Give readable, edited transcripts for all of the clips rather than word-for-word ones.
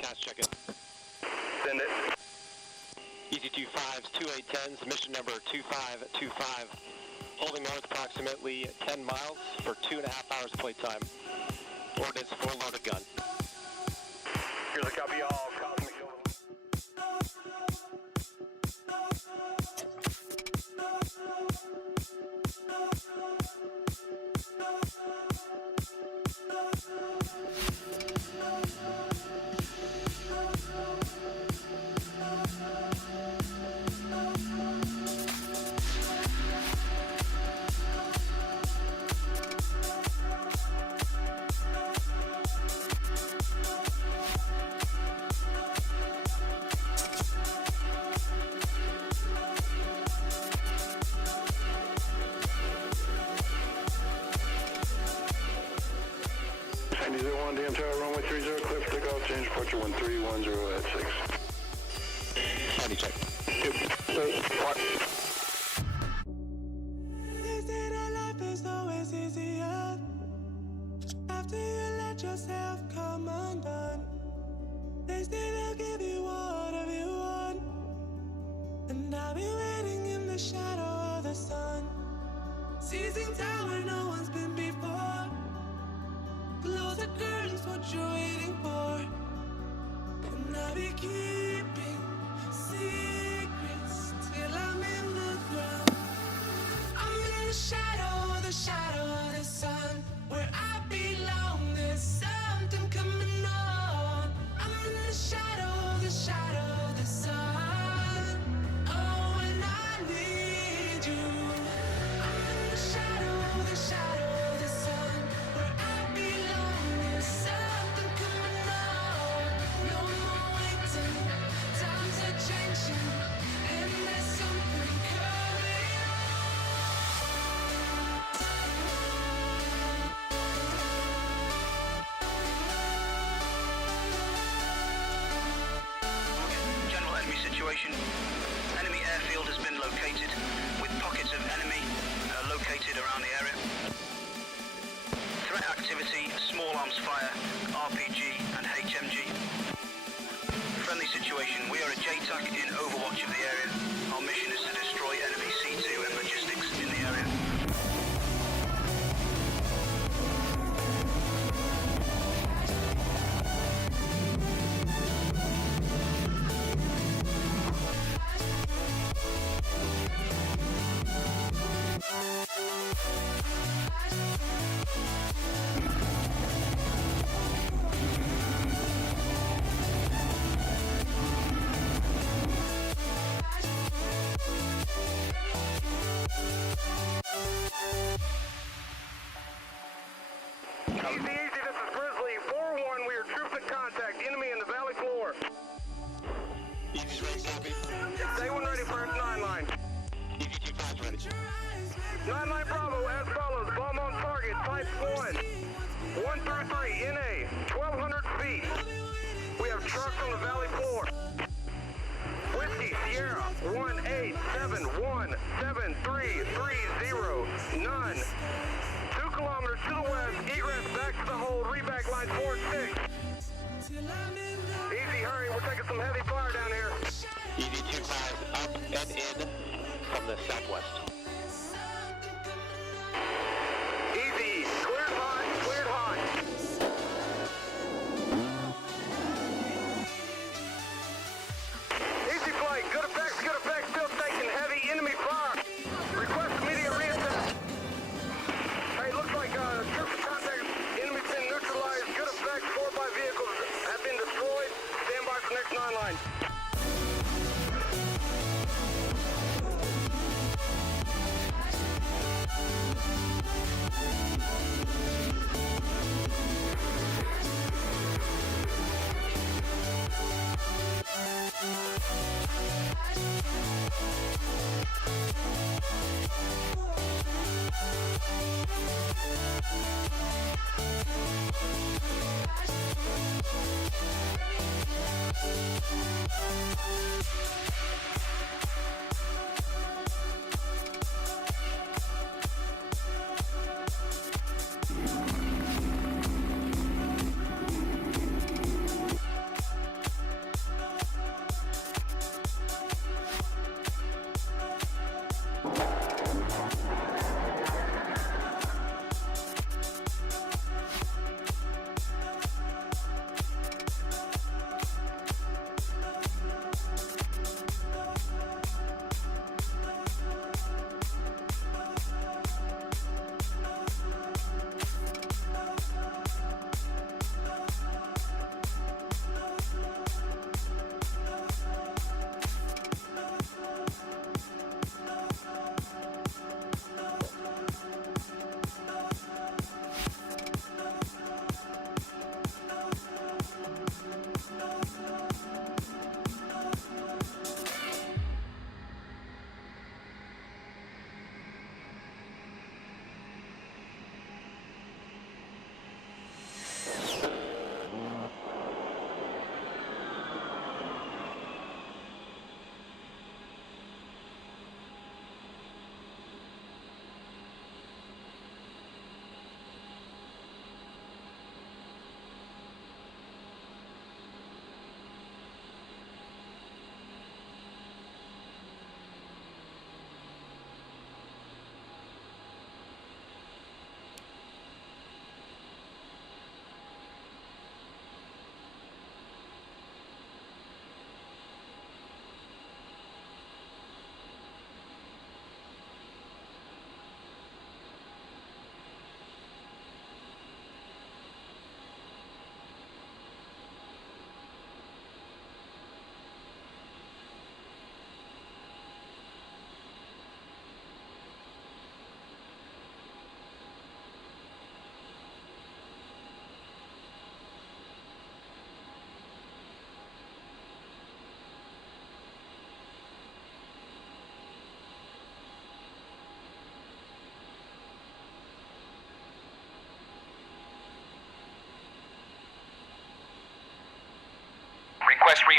broadcast, check it. Send it. Easy 25s, 2810s, mission number 2525. Holding north approximately 10 miles for 2.5 hours playtime. Ordnance, full loaded gun. Here's a copy, all. Cosmic over. DM tower, runway 30, clear for takeoff, change departure 1310 at 6. Sandy, check. They say that life is always easier after you let yourself come undone. They say they'll give you whatever you want, and I'll be waiting in the shadow of the sun, seizing time where no one's been before. Close the curtains, what you're waiting for. And I'll be keeping secrets till I'm in the ground. I'm in the shadow of the sun, where I belong. There's something coming on. I'm in the shadow of the sun. Oh, and I need you. I'm in the shadow of the sun, where I belong. There's something coming on. No more waiting, times are changing, and there's something coming on. General enemy situation. Enemy airfield has been located, with pockets of enemy located around the area. Threat activity, small arms fire, RPG and HMG. Friendly situation. We are a JTAC in overwatch of the area. Our mission is to destroy enemy C2 and logistics in the area. Easy, this is Grizzly. 4-1, we are troops in contact. Enemy in the valley floor. Easy's ready, copy. Stay one ready for 9 line. Easy 25's ready. 9 line Bravo as follows. Bomb on target, type 1. 1 through 3, NA, 1,200 feet. We have trucks on the valley floor. Whiskey, Sierra, 187173330, none. 2 kilometers to the west, egress back to the hold, reback line 4 and 6. Easy, hurry, we're taking some heavy fire down here. Easy 25 up and in from the southwest. Easy, cleared hot, cleared hot. Easy flight, good effects, still taking heavy enemy fire. Request immediate reattach. Hey, looks like troops contact, enemy's been neutralized, good effects, 4 by vehicles have been destroyed. Stand by for next 9 line.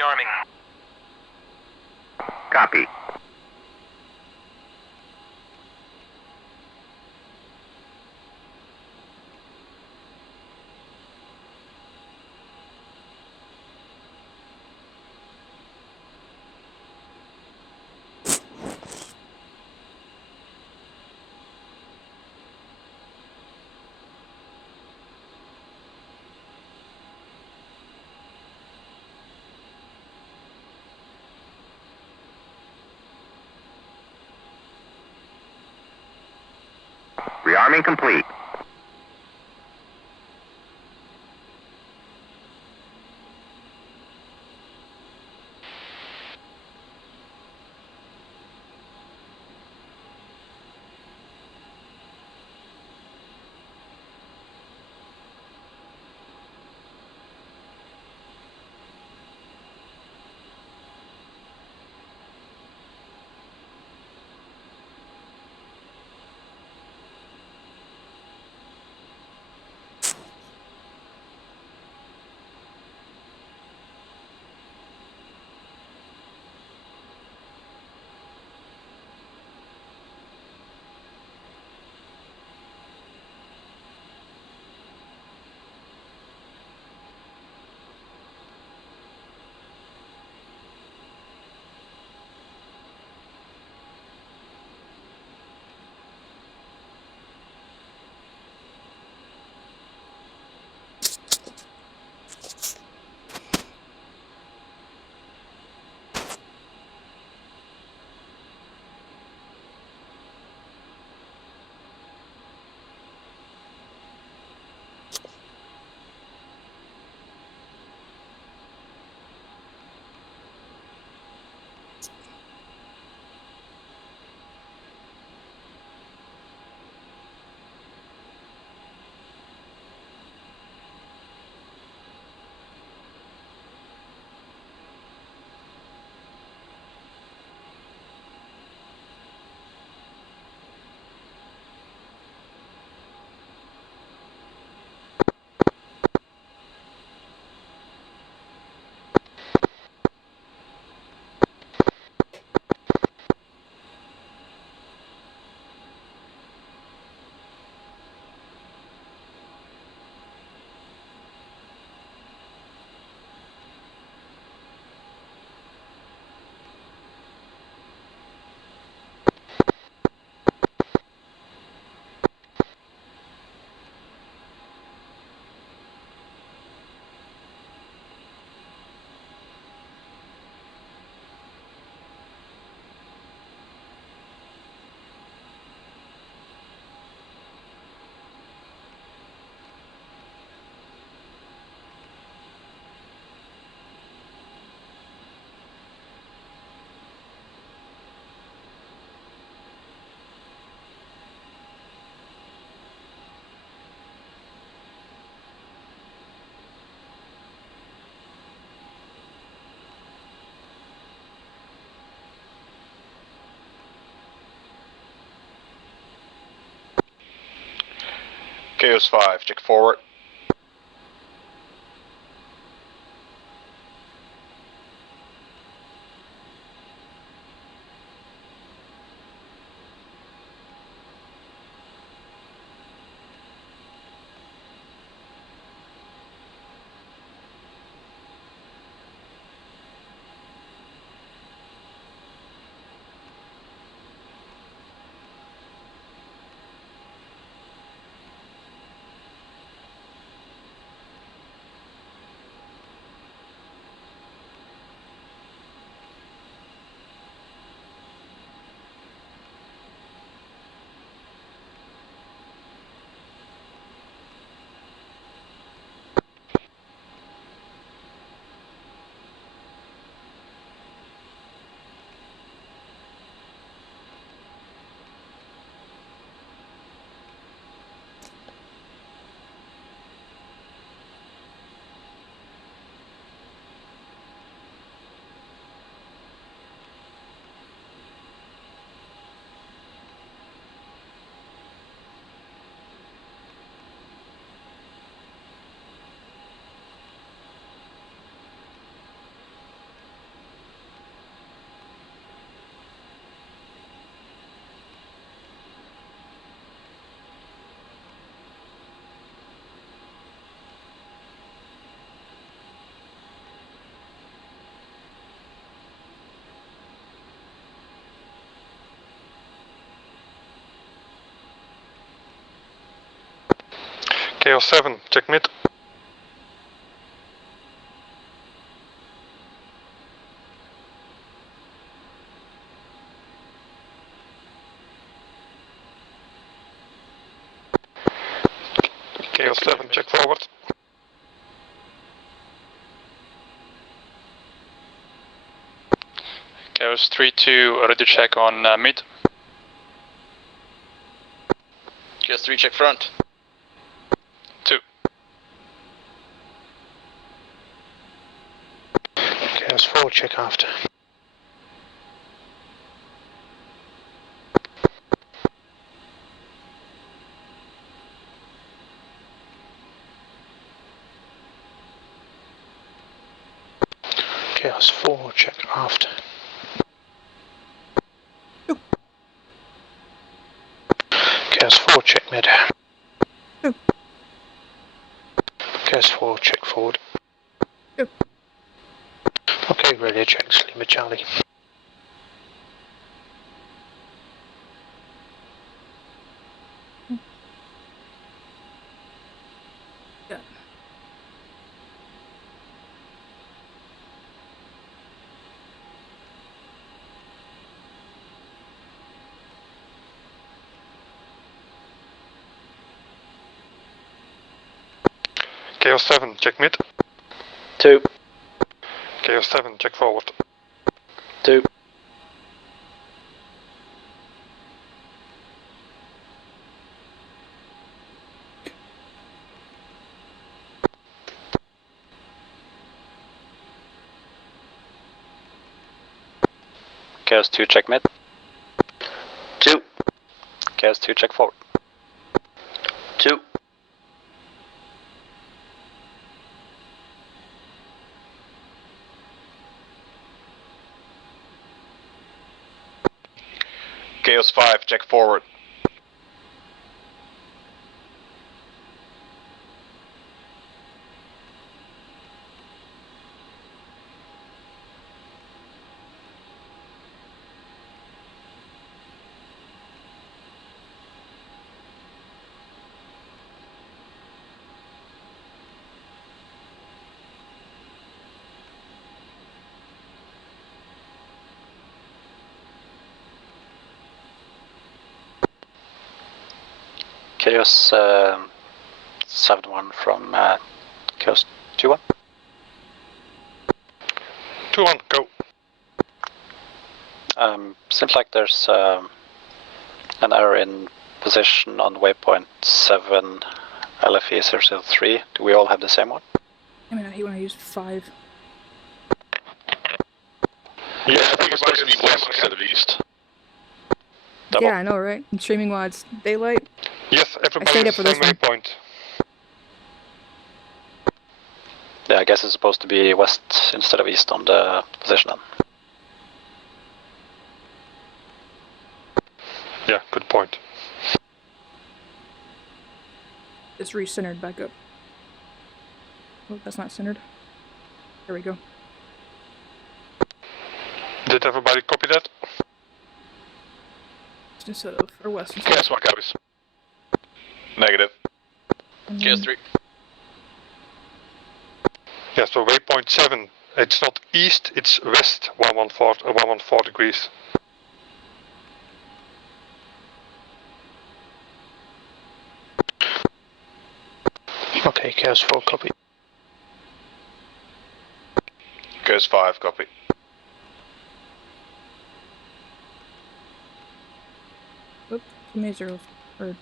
rearming. Copy. Rearming complete. Chaos 5, check forward. KO7, check mid. KO7, check forward. KOS 3-2, ready to check on mid. KOS 3, check front. 2. KO4, check after. KO4, check after. KO4, check mid. KO4, check forward. Okay, radio checks, Lima Charlie. KO7, check mid. 2. KO7, check forward. 2. KOS 2, check mid. 2. KOS 2, check forward. 2. KOS 5, check forward. KOS 7-1 from KOS 2-1. 2-1, go. Seems like there's an error in position on waypoint 7 LFE 003. Do we all have the same one? I mean, I hate when I use 5. Yeah, I think it's supposed to be west instead of east. Double. Yeah, I know, right? I'm streaming while it's daylight. Yes, everybody stayed has up the for same this one. waypoint. Yeah, I guess it's supposed to be west instead of east on the position then. Yeah, good point. It's re-centered back up. Oh, that's not centered. There we go. Did everybody copy that? East instead of, or west instead KOS 1 copies. Negative. of. KOS 3. Yeah, so waypoint 7, it's not east, it's west 114 degrees. Okay, KOS 4, copy. KOS 5, copy. Oop, too many zeros. Or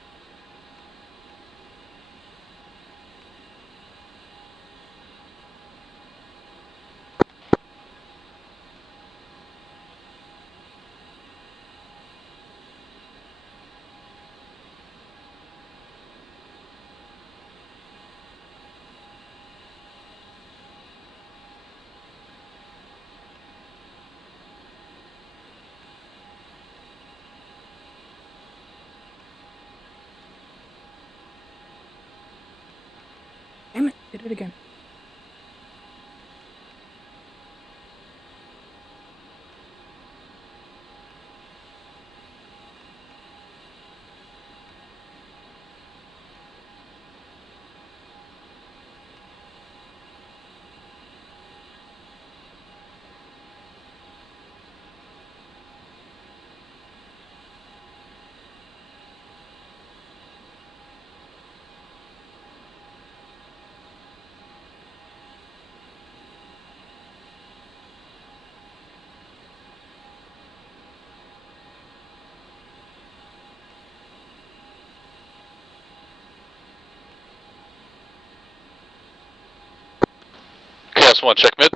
damn it, did it again. KS1, check mid.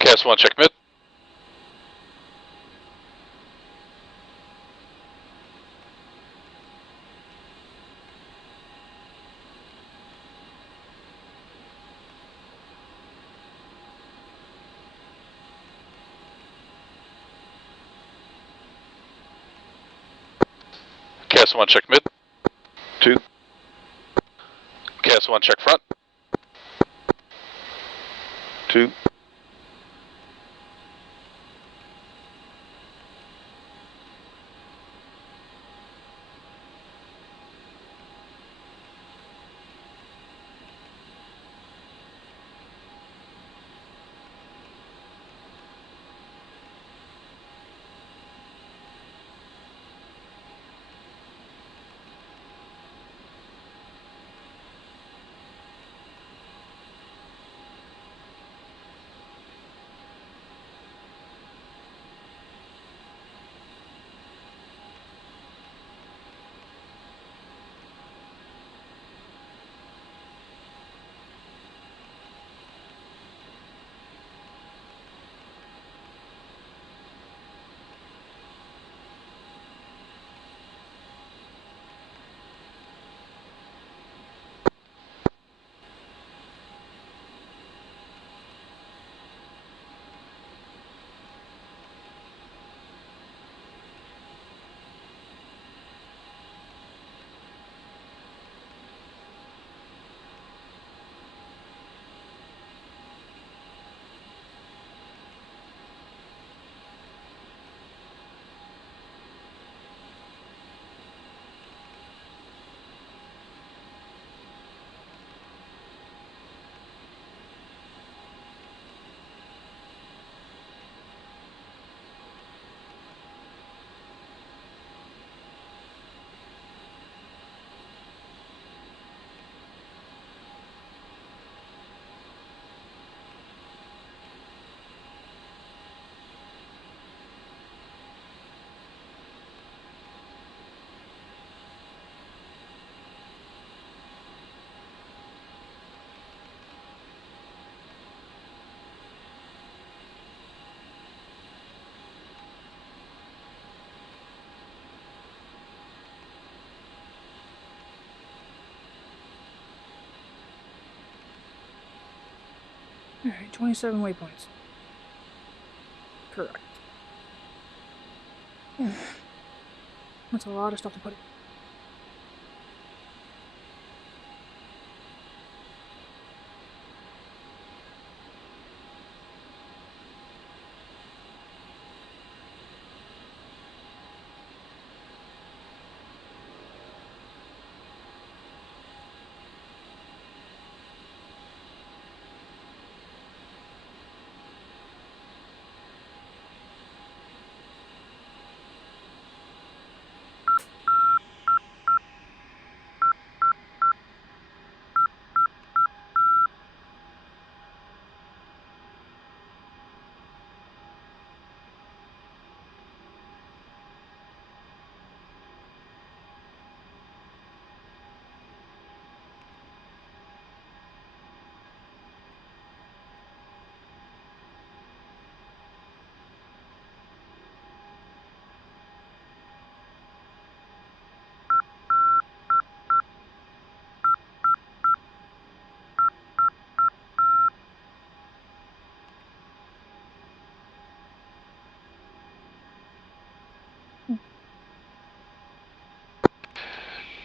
KS1, check mid. KS1, check mid. 2. KS1, check front. 2. Alright, 27 waypoints. Correct. That's a lot of stuff to put in.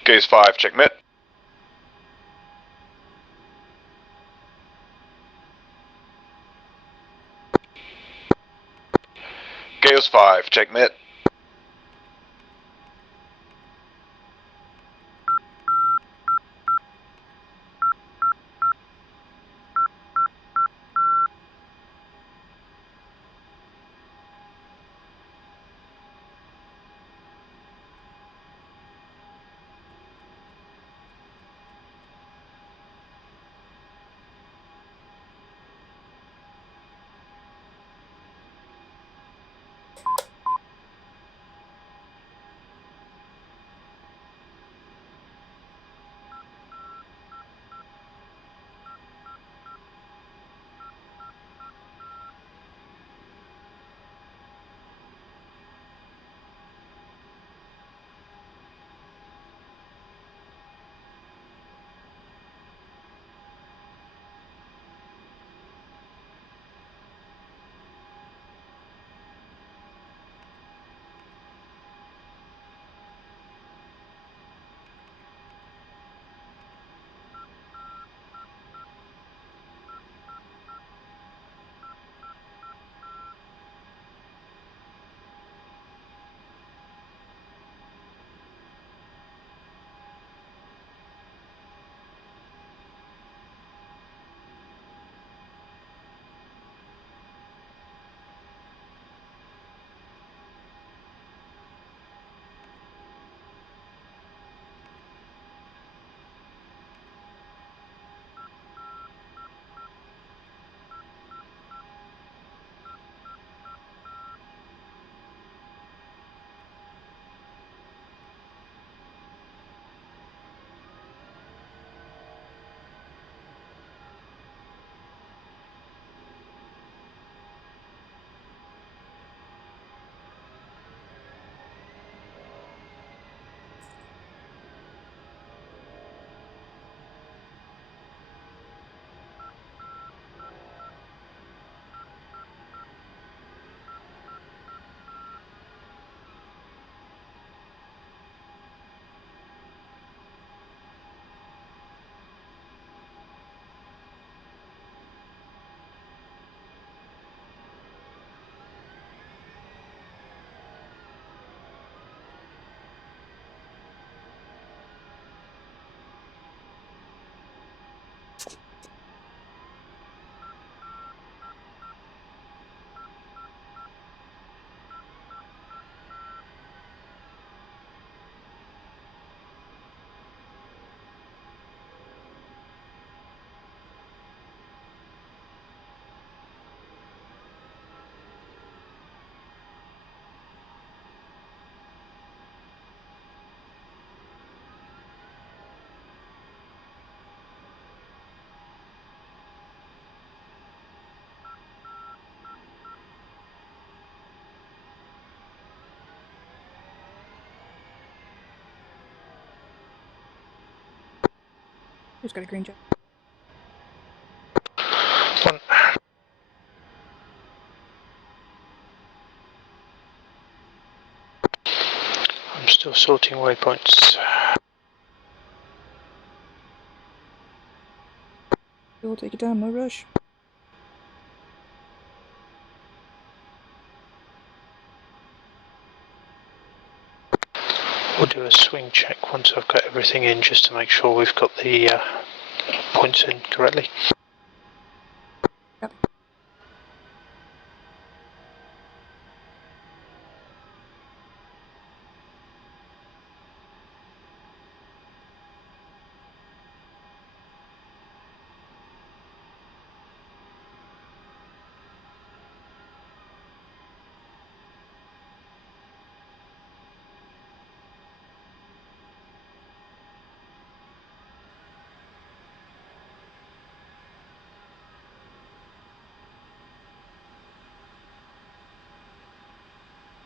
Gaze 5, check mid. Gales 5, check mid. Who's got a green jack? One. I'm still sorting waypoints. We'll take it down, no rush. We'll do a swing check once I've got everything in, just to make sure we've got the points in correctly. Yep.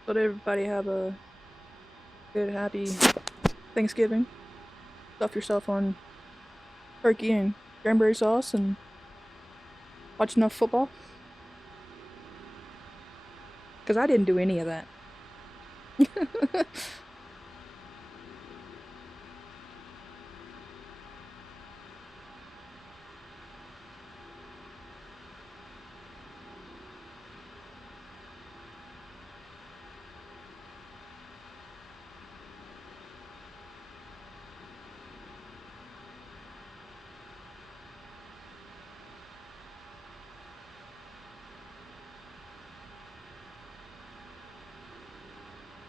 Let everybody have a good, happy Thanksgiving. Stuff yourself on turkey and cranberry sauce and watch enough football. Because I didn't do any of that.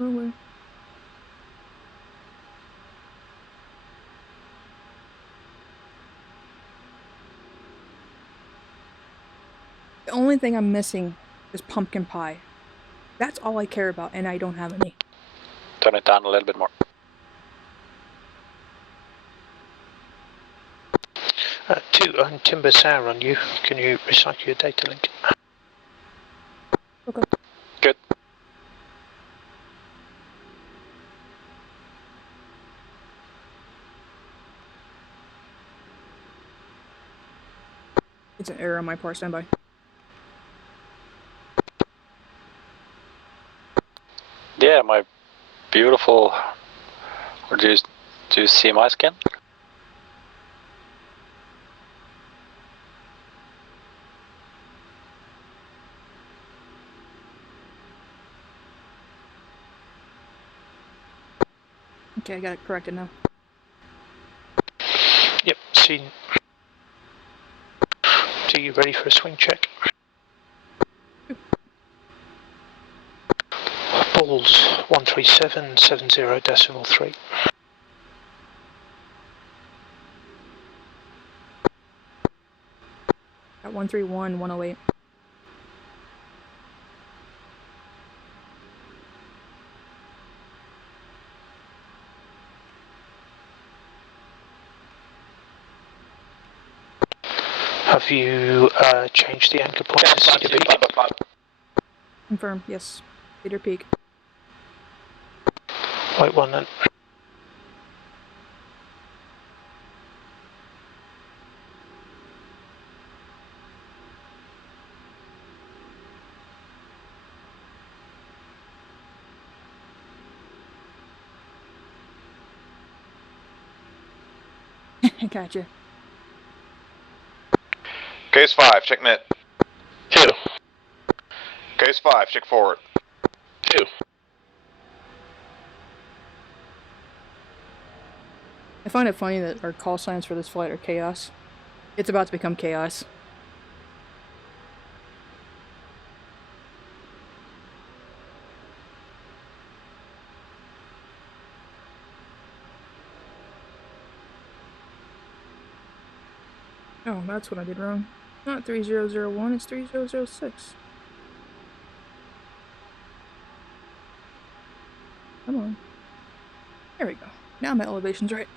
Wrong way. The only thing I'm missing is pumpkin pie. That's all I care about, and I don't have any. Turn it down a little bit more. 2 on Timber Sour on you. Can you recycle your data link? Okay. Good. It's an error on my part. Stand by. Yeah, my beautiful. Or do you see my skin? Okay, I got it corrected now. Yep, seen. Are you ready for a swing check? Balls 137.70.3. At 131.108. Have you changed the anchor point to Cedar Peak? Confirm. Yes. Cedar Peak. Right one then. Gotcha. Case 5, check mid. 2. Case 5, check forward. 2. I find it funny that our call signs for this flight are chaos. It's about to become chaos. Oh, that's what I did wrong. Not 3001, it's 3006. Come on. There we go. Now my elevation's right.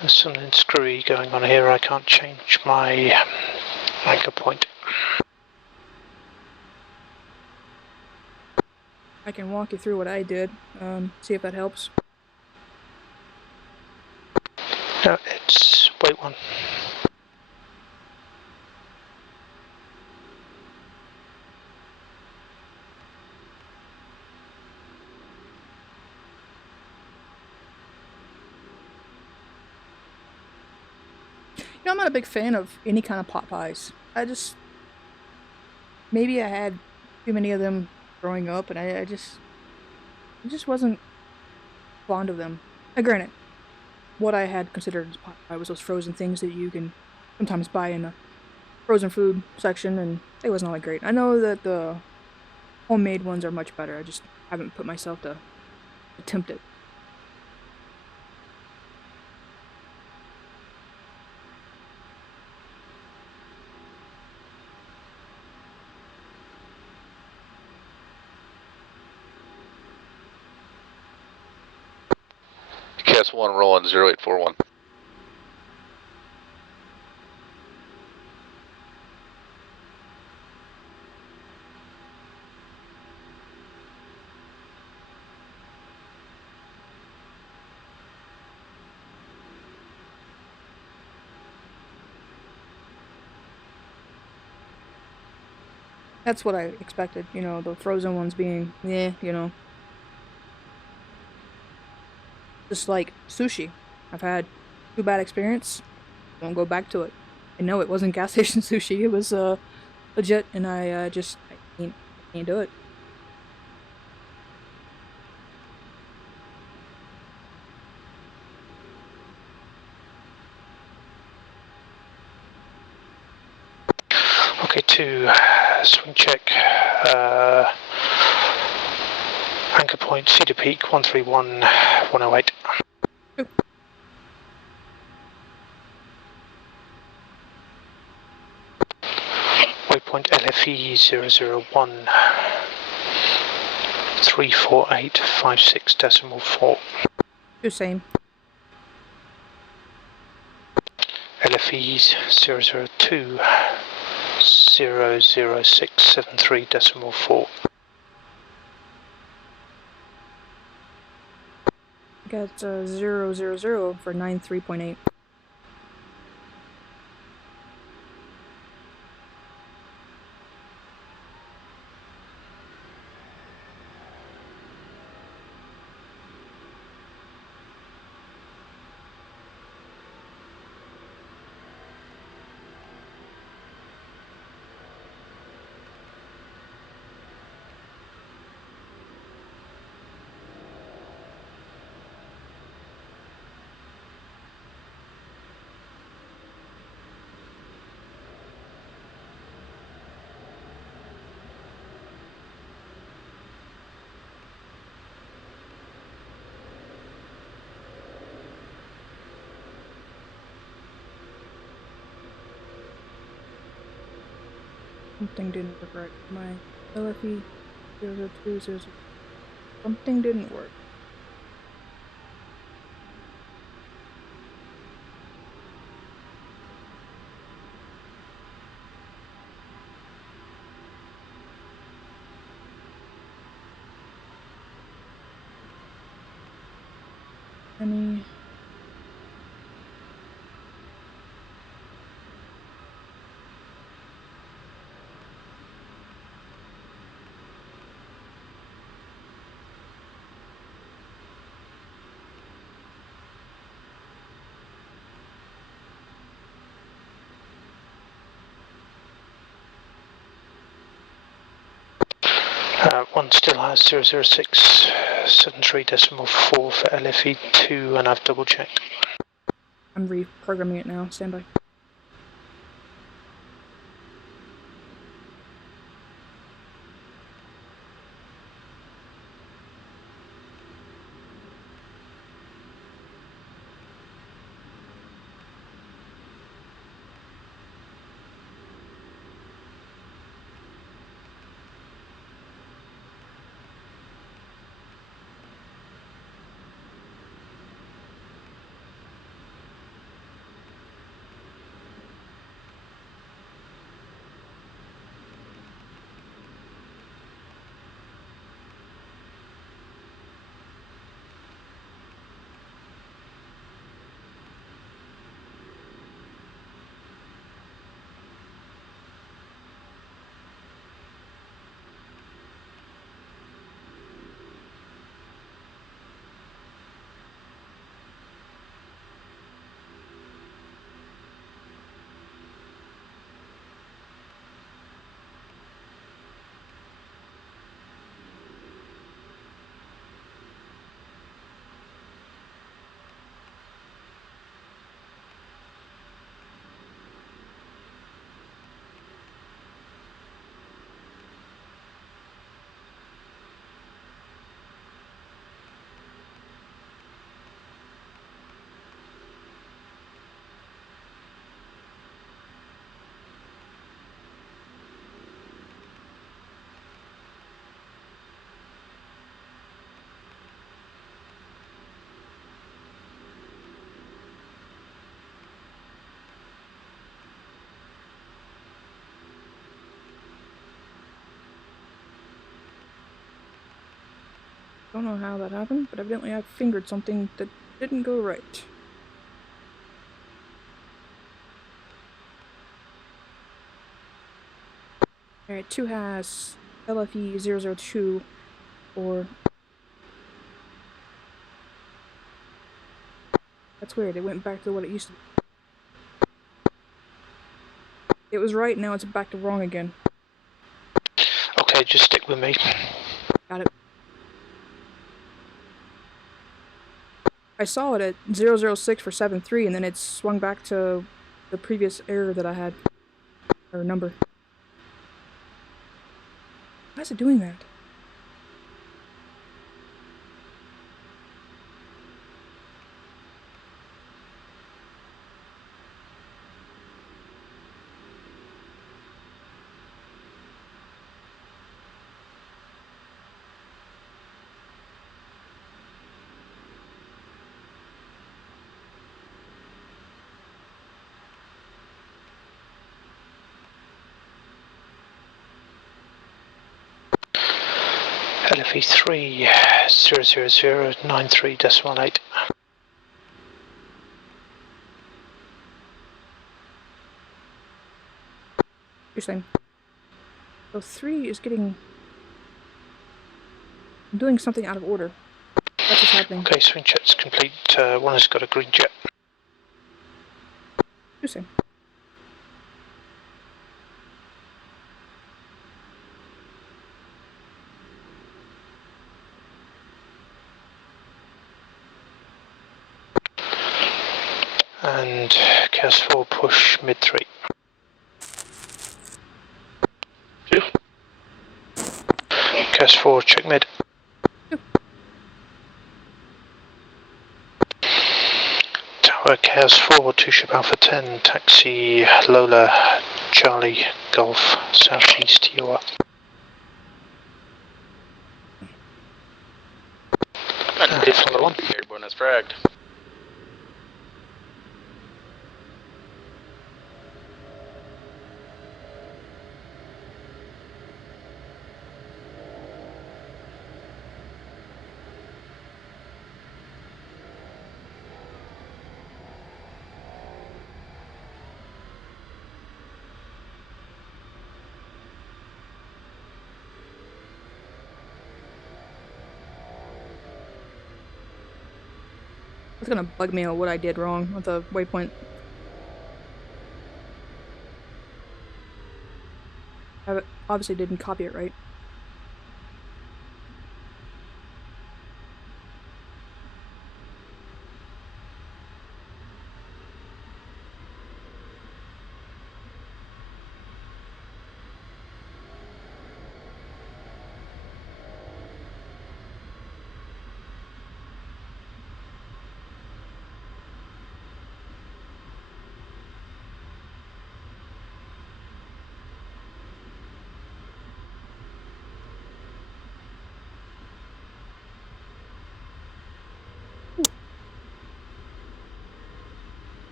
There's something screwy going on here. I can't change my anchor point. I can walk you through what I did, see if that helps. No, it's wait one. You know, I'm not a big fan of any kind of pot pies. Maybe I had too many of them growing up, and I just wasn't fond of them. Granted, what I had considered as pot pie was those frozen things that you can sometimes buy in the frozen food section, and it wasn't all that great. I know that the homemade ones are much better. I just haven't put myself to attempt it. Cast 1, rolling 0841. That's what I expected, you know, the frozen ones being, you know. Just like sushi. I've had too bad experience. Won't go back to it. And no, it wasn't gas station sushi. It was legit, and I can't do it. Okay, 2, swing check, anchor point, Cedar Peak, 131, 108. Oop. Waypoint LFE 001, 34856.4. The same. LFE 002, 00673.4. I got 000 for 93.8. Something didn't work right. My LFE 002, something didn't work. Any... One still has 00673.4 for LFE2, and I've double checked. I'm reprogramming it now. Stand by. Don't know how that happened, but evidently I fingered something that didn't go right. Alright, 2 has LFE 002 or... That's weird, it went back to what it used to be. It was right, now it's back to wrong again. Okay, just stick with me. Got it. I saw it at 006 for 7-3, and then it swung back to the previous error that I had. Or number. Why is it doing that? LFE 3 00093.8. Interesting. So 3 is getting... I'm doing something out of order. That's what's happening. Okay, swing check's complete. One has got a green jet. Interesting. And Chaos 4 push mid 3. 2. Chaos 4 check mid. 2. Tower Chaos 4 2 ship Alpha 10 taxi Lola Charlie Golf southeast Iowa. Number 1. Airborne is fragged. It's gonna bug me on what I did wrong with the waypoint. I obviously didn't copy it right.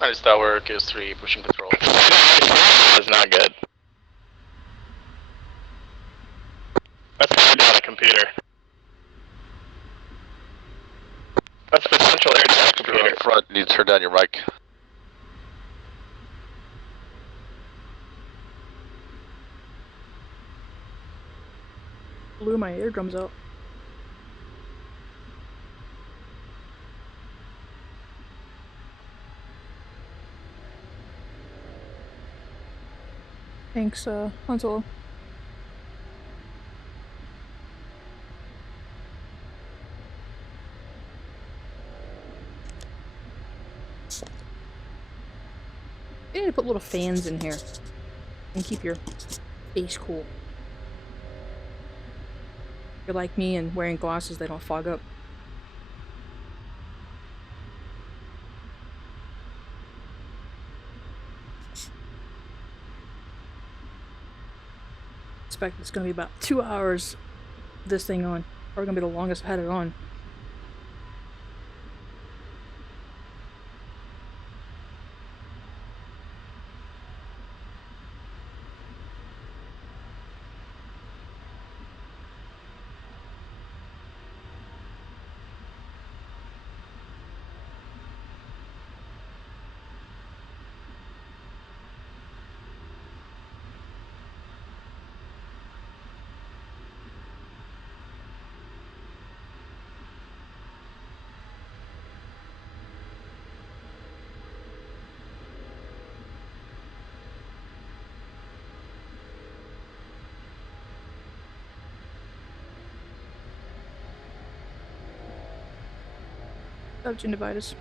Nice tower, Chaos 3 pushing control. That's not good. That's on a computer. That's potential air attack computer. Front, you need to turn down your mic. Blew my eardrums out. Thanks, Han Solo. You need to put little fans in here and keep your face cool. If you're like me and wearing glasses, they don't fog up. I expect it's gonna be about 2 hours this thing on. Probably gonna be the longest I've had it on. Gingivitis.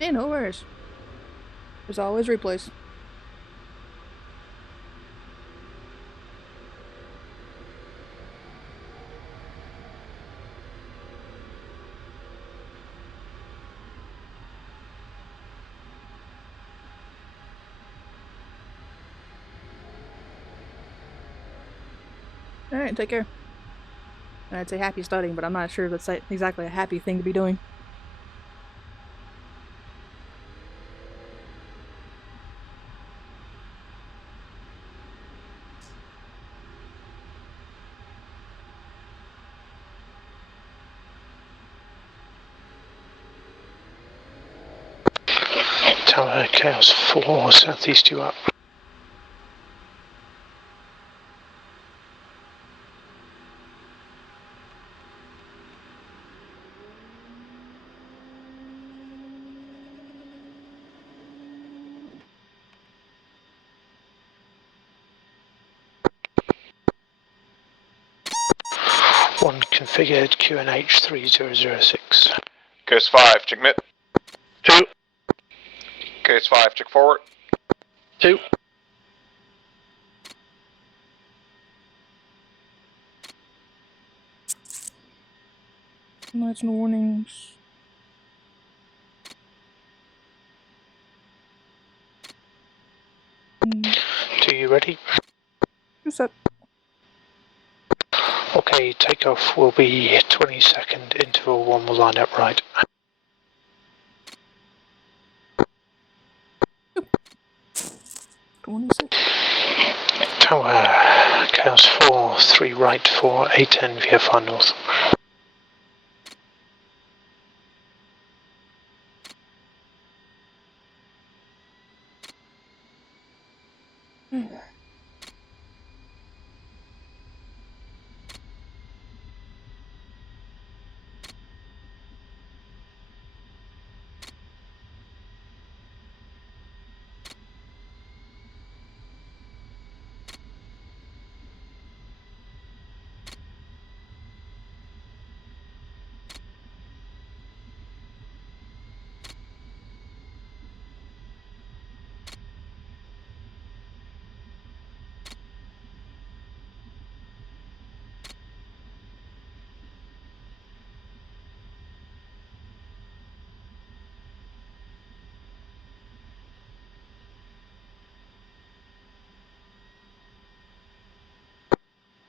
Hey, no worries. There's always replays. Alright, take care. And I'd say happy studying, but I'm not sure that's exactly a happy thing to be doing. Tower Chaos 4, southeast you up. One configured QNH 3006. Coast 5, check mid. 2. Coast 5, check forward. 2. Lights and warnings. Are you ready? Who's up? Okay, takeoff will be 20-second interval, one will line up right. Tower Chaos 4, 3 right for A10 VFR north.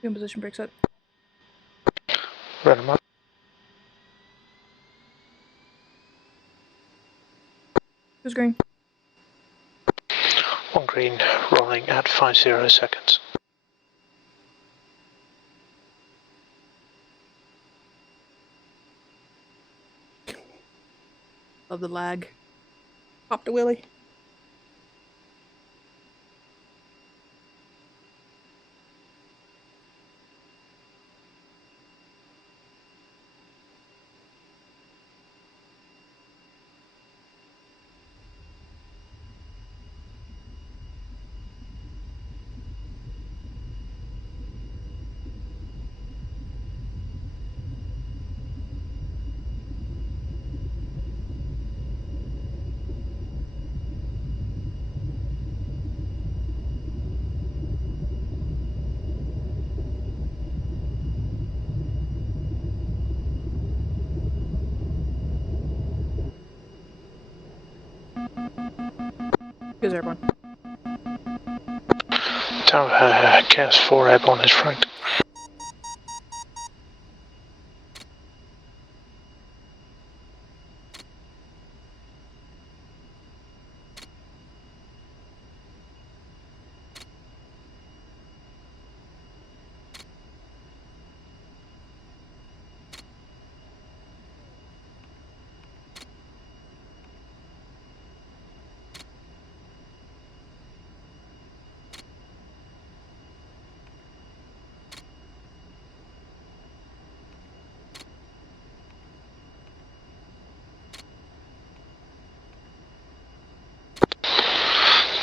In position, breaks up. Run them up. Who's green? 1 green, rolling at 50 seconds. Love the lag. Popped a willy. Who's airborne? Tower Chaos 4 airborne is franked.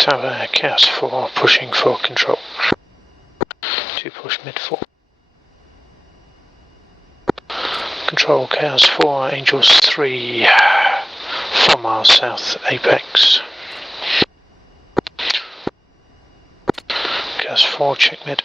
Tower, Chaos 4, pushing for control. 2 push mid 4. Control, Chaos 4, Angels 3, 4 miles south, Apex. Chaos 4, check mid.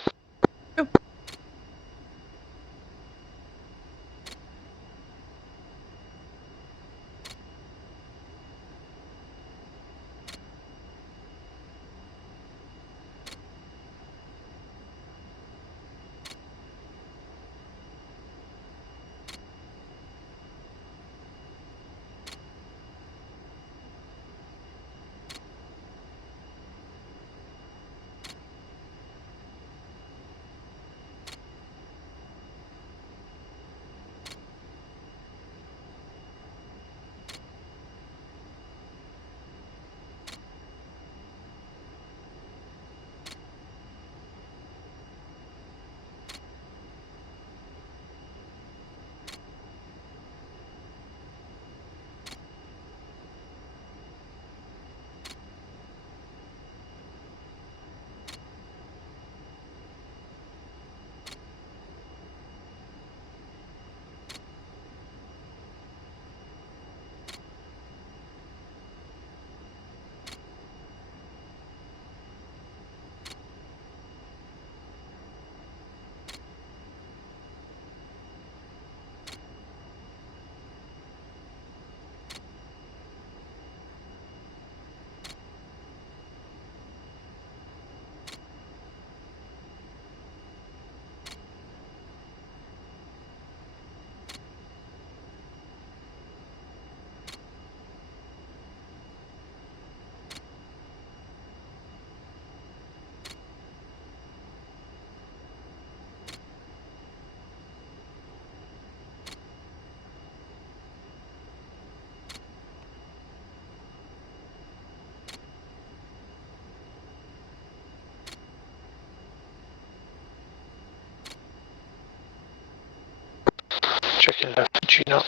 Checking LFE now.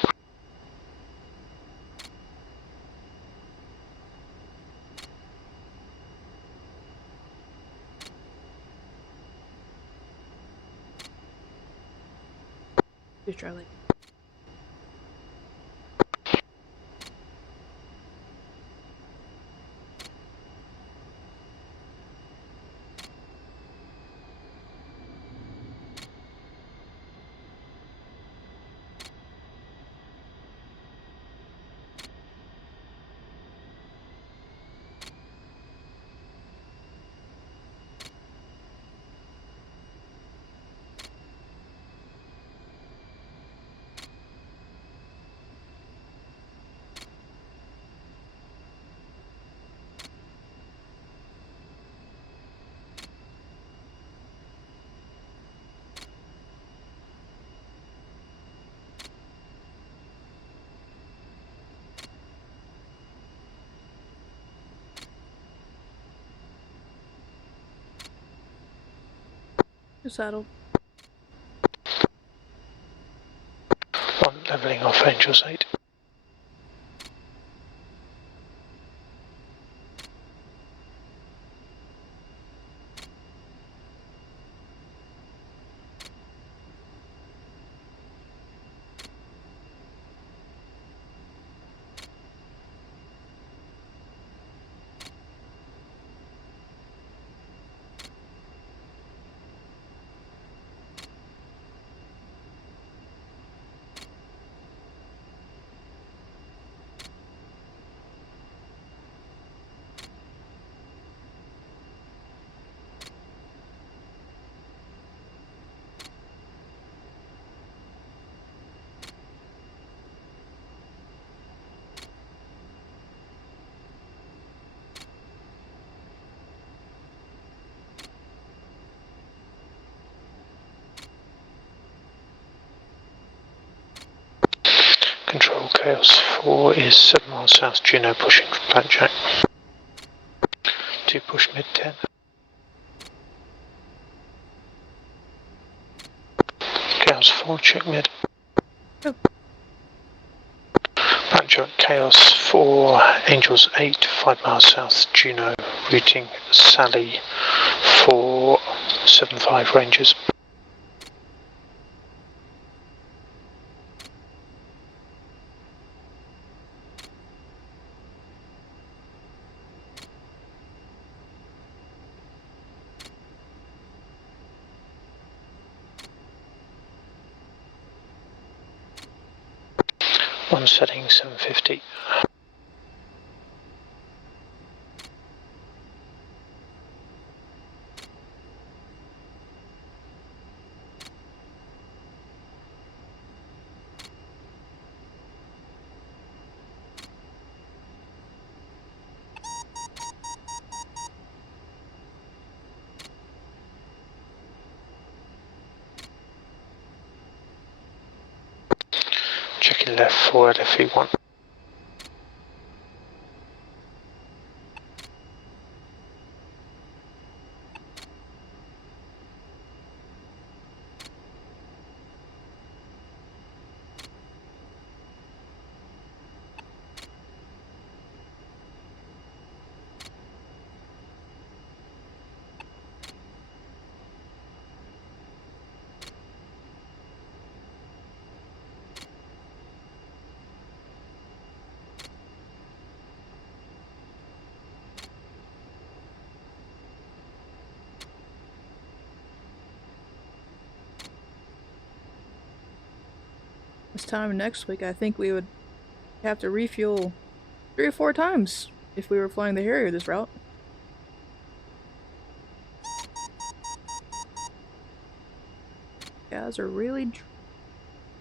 Here's Charlie. You're saddled. On levelling off Angels 8. Control, Chaos 4 is 7 miles south, Juno pushing from Blackjack. 2 push mid 10. Chaos 4, check mid. Oh. Blackjack, Chaos 4, Angels 8, 5 miles south, Juno routing Sally for 75 Rangers. One setting 750. Checking left for LFE 1. This time next week, I think we would have to refuel 3 or 4 times if we were flying the Harrier this route. Guys are really...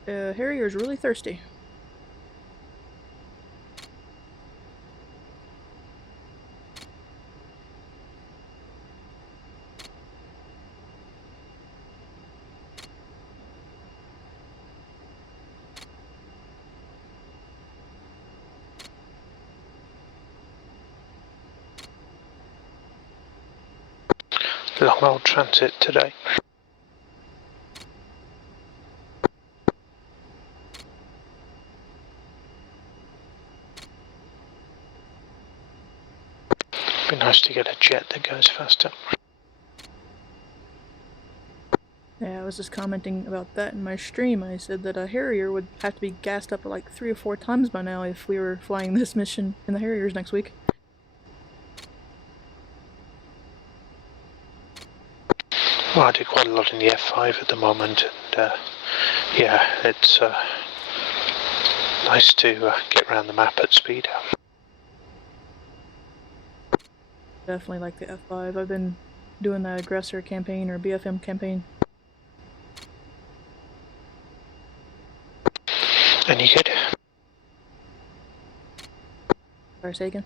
Harrier's really thirsty. Long old transit today. Be nice to get a jet that goes faster. Yeah, I was just commenting about that in my stream. I said that a Harrier would have to be gassed up like 3 or 4 times by now if we were flying this mission in the Harriers next week. Well, I do quite a lot in the F5 at the moment, and yeah, it's nice to get around the map at speed. Definitely like the F5. I've been doing that aggressor campaign or BFM campaign. Any good? Sorry, say again?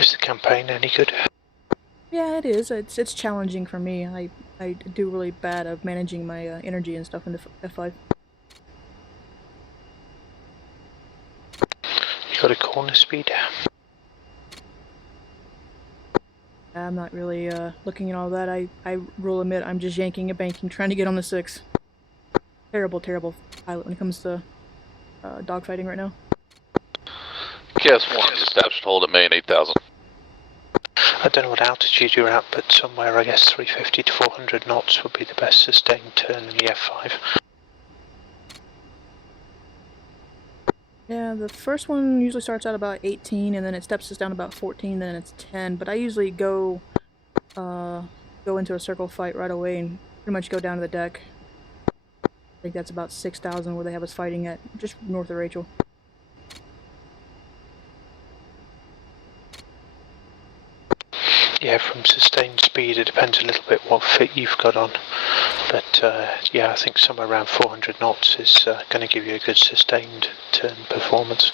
Is the campaign any good? Yeah, it is. It's challenging for me. I do really bad of managing my energy and stuff in the F5. You got a corner speed? I'm not really looking at all that. I will admit I'm just yanking and banking, trying to get on the 6. Terrible, terrible pilot when it comes to dogfighting right now. Guess one, just absolute hold at me and 8,000. I don't know what altitude you're at, but somewhere I guess 350 to 400 knots would be the best sustained turn in the F5. Yeah, the first one usually starts out about 18, and then it steps us down about 14, then it's 10. But I usually go into a circle fight right away and pretty much go down to the deck. I think that's about 6,000 where they have us fighting at just north of Rachel. Yeah, from sustained speed it depends a little bit what fit you've got on, but yeah, I think somewhere around 400 knots is going to give you a good sustained turn performance.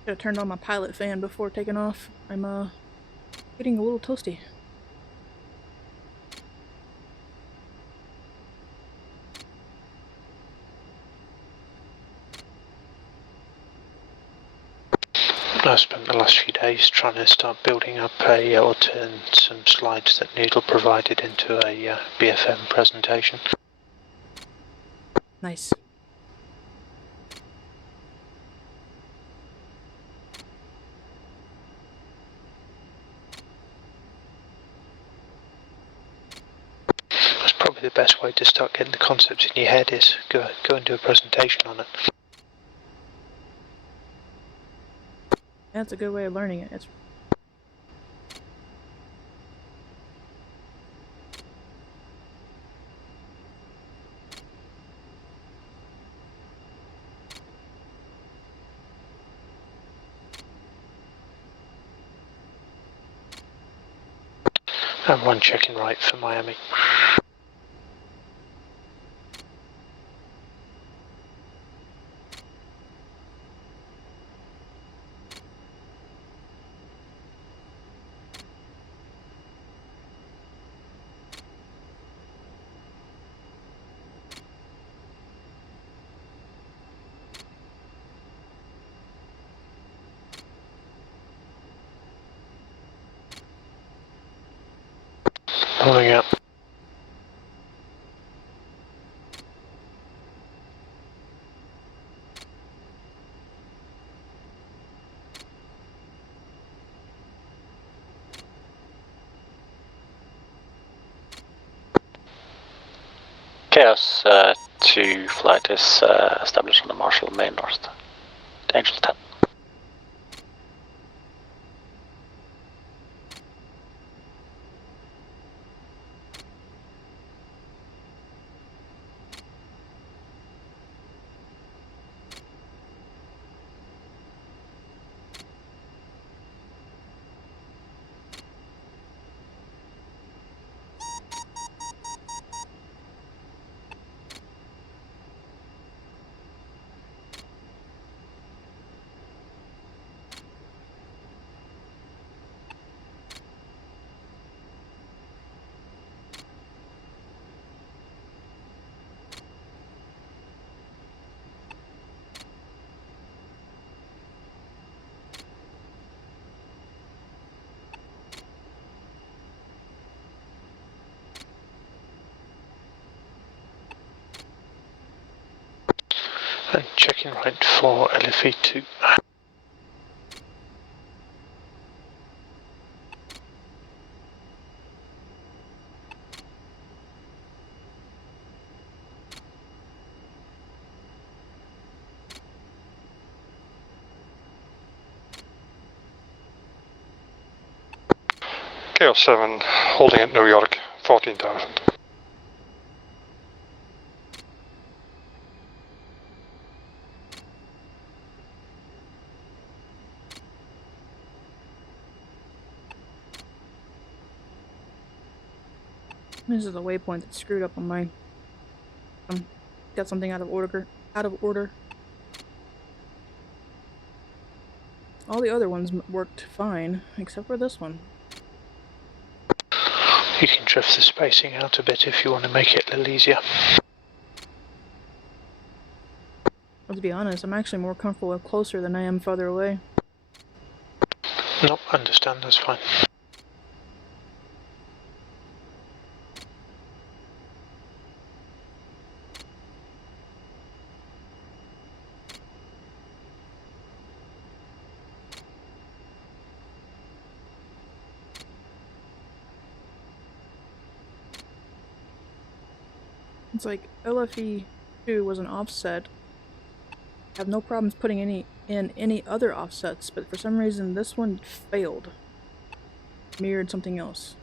Should have turned on my pilot fan before taking off. I'm getting a little toasty. I spent the last few days trying to start building up or turn some slides that Noodle provided into a BFM presentation. Nice. That's probably the best way to start getting the concepts in your head is go and do a presentation on it. That's a good way of learning it. It's And one checking right for Miami. Pulling out. Chaos 2 flight is established on the Marshall Main North. Angel 10. And checking right for LFE 2. Chaos 7 holding at New York, 14,000. This is a waypoint that's screwed up on my. Got something out of order. All the other ones worked fine, except for this one. You can drift the spacing out a bit if you want to make it a little easier. Well, to be honest, I'm actually more comfortable closer than I am farther away. No, understand, that's fine. It's like LFE 2 was an offset. I have no problems putting in any other offsets, but for some reason this one failed. Mirrored something else.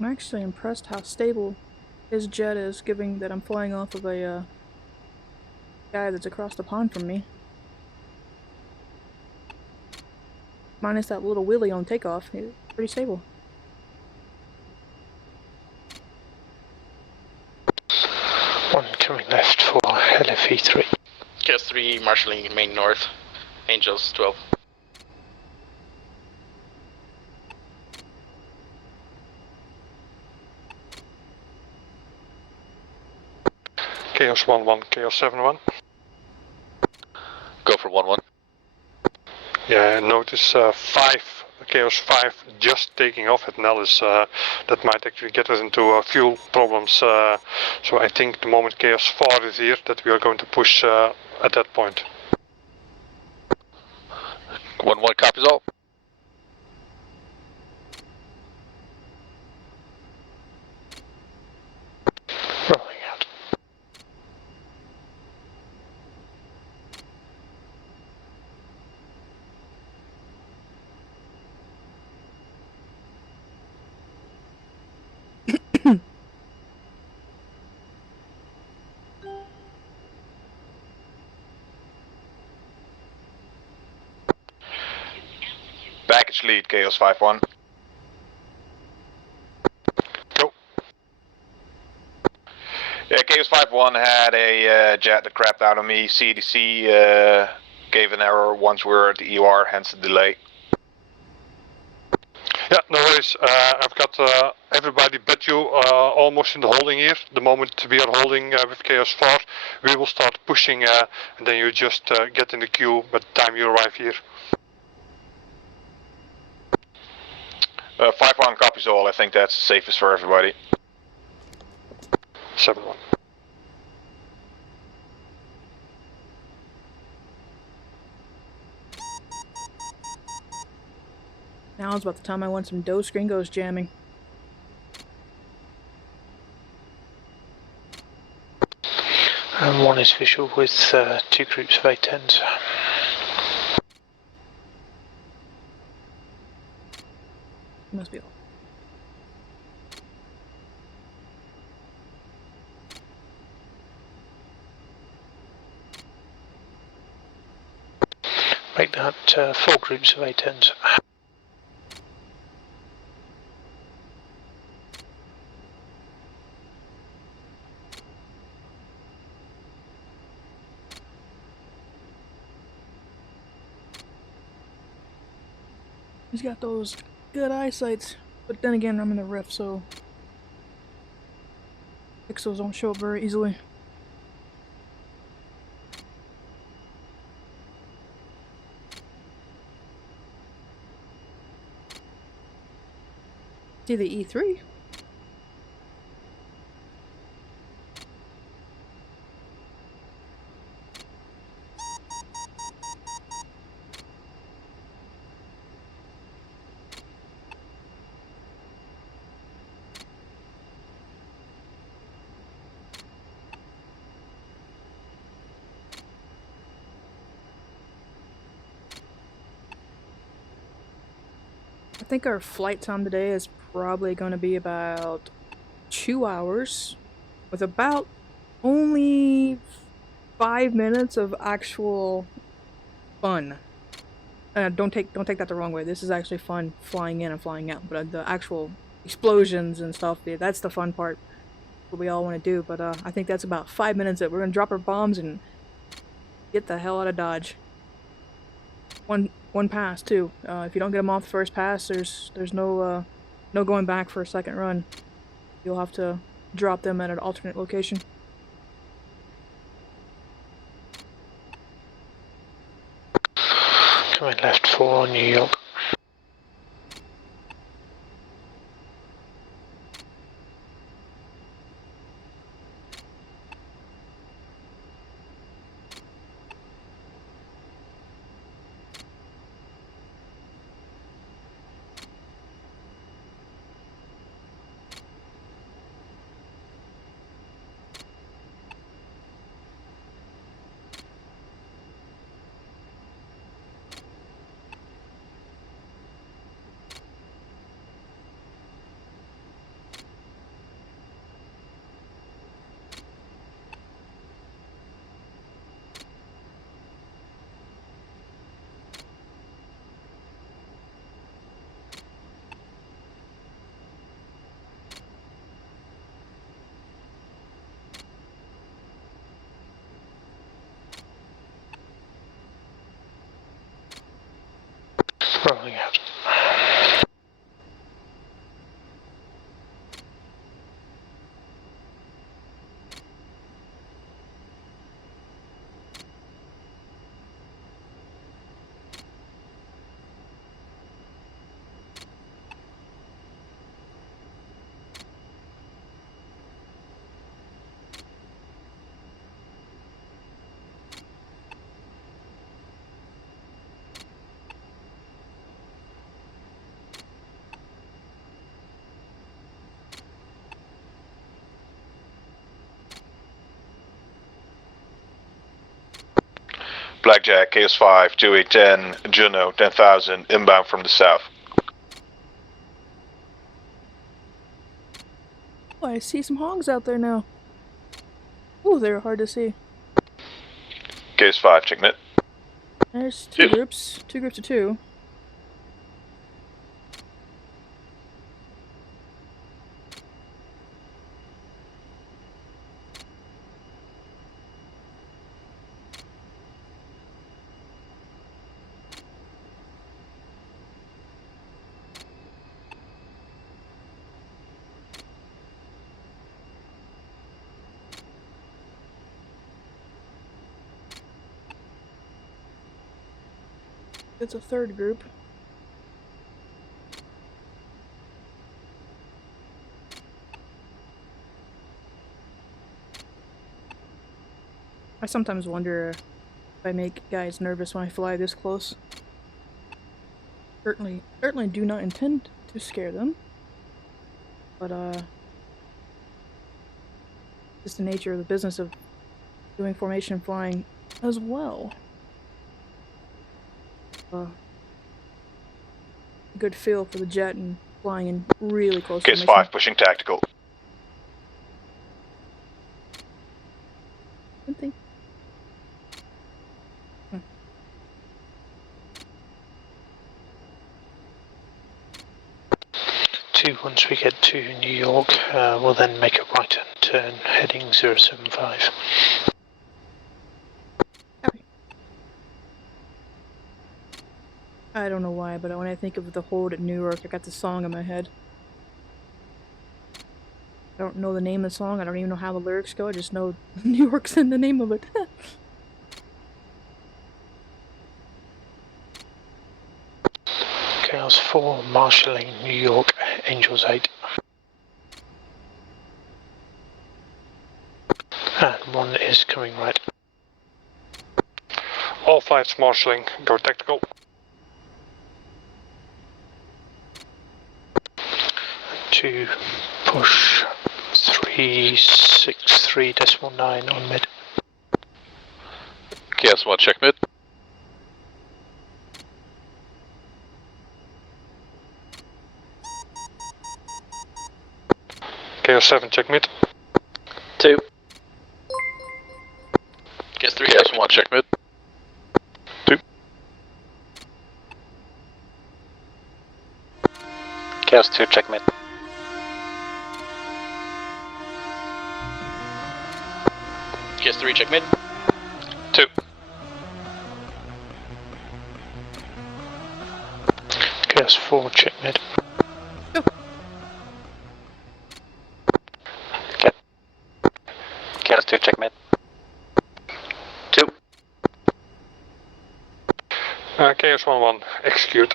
I'm actually impressed how stable his jet is, given that I'm flying off of a guy that's across the pond from me. Minus that little wheelie on takeoff, it's pretty stable. One coming left for LFE 3. Chaos 3, marshalling main north. Angels 12. Chaos 1-1, Chaos 7-1. Go for 1-1. Yeah, notice 5, Chaos 5 just taking off at Nellis. That might actually get us into fuel problems. So I think the moment Chaos 4 is here, that we are going to push at that point. 1-1 copies all. Rolling out. Package lead, Chaos 5-1. Go. Yeah, Chaos 5-1 had a jet that crapped out on me. CDC gave an error once we were at the EOR, hence the delay. Yeah, no worries. I've got everybody but you almost in the holding here. The moment we are holding with Chaos 4, we will start pushing and then you just get in the queue by the time you arrive here. 5-1 copies all. I think that's safest for everybody. 7-1. Now is about the time I want some Dos Gringos jamming. And one is visual with 2 groups of A10s. Must be all. Make that 4 groups of A10s. He's got those good eyesights, but then again, I'm in the rift, so pixels don't show up very easily. See the E3? I think our flight time today is probably going to be about 2 hours, with about only 5 minutes of actual fun. Don't take that the wrong way. This is actually fun flying in and flying out, but the actual explosions and stuff, yeah, that's the fun part. What we all want to do. But I think that's about 5 minutes that we're gonna drop our bombs and get the hell out of Dodge. One pass too. If you don't get them off the first pass, there's no going back for a second run. You'll have to drop them at an alternate location. Coming left for New York. signaling out. Blackjack, KS5, 2810, Juno, 10,000, inbound from the south. Oh, I see some hogs out there now. Ooh, they're hard to see. KS5, checkmate. There's two groups of two. It's a third group. I sometimes wonder if I make guys nervous when I fly this close. Certainly do not intend to scare them. But, just the nature of the business of doing formation flying as well. A good feel for the jet and flying in really close formation. KS5, pushing tactical. Good thing. Once we get to New York, we'll then make a right hand turn heading 075. Okay. I don't know why, but when I think of the hold at New York, I got the song in my head. I don't know the name of the song, I don't even know how the lyrics go, I just know New York's in the name of it. Chaos 4, marshalling New York, Angels 8. And one is coming right. All flights marshalling, go tactical. To push 363.9 on mid. KS1, check mid. KS7, check mid. 2. KS3, KS1, check mid. 2. Chaos 2, check mid. KS3, check mid. 2. Chaos 4, check mid. Chaos 2, check mid. 2. KS11, execute.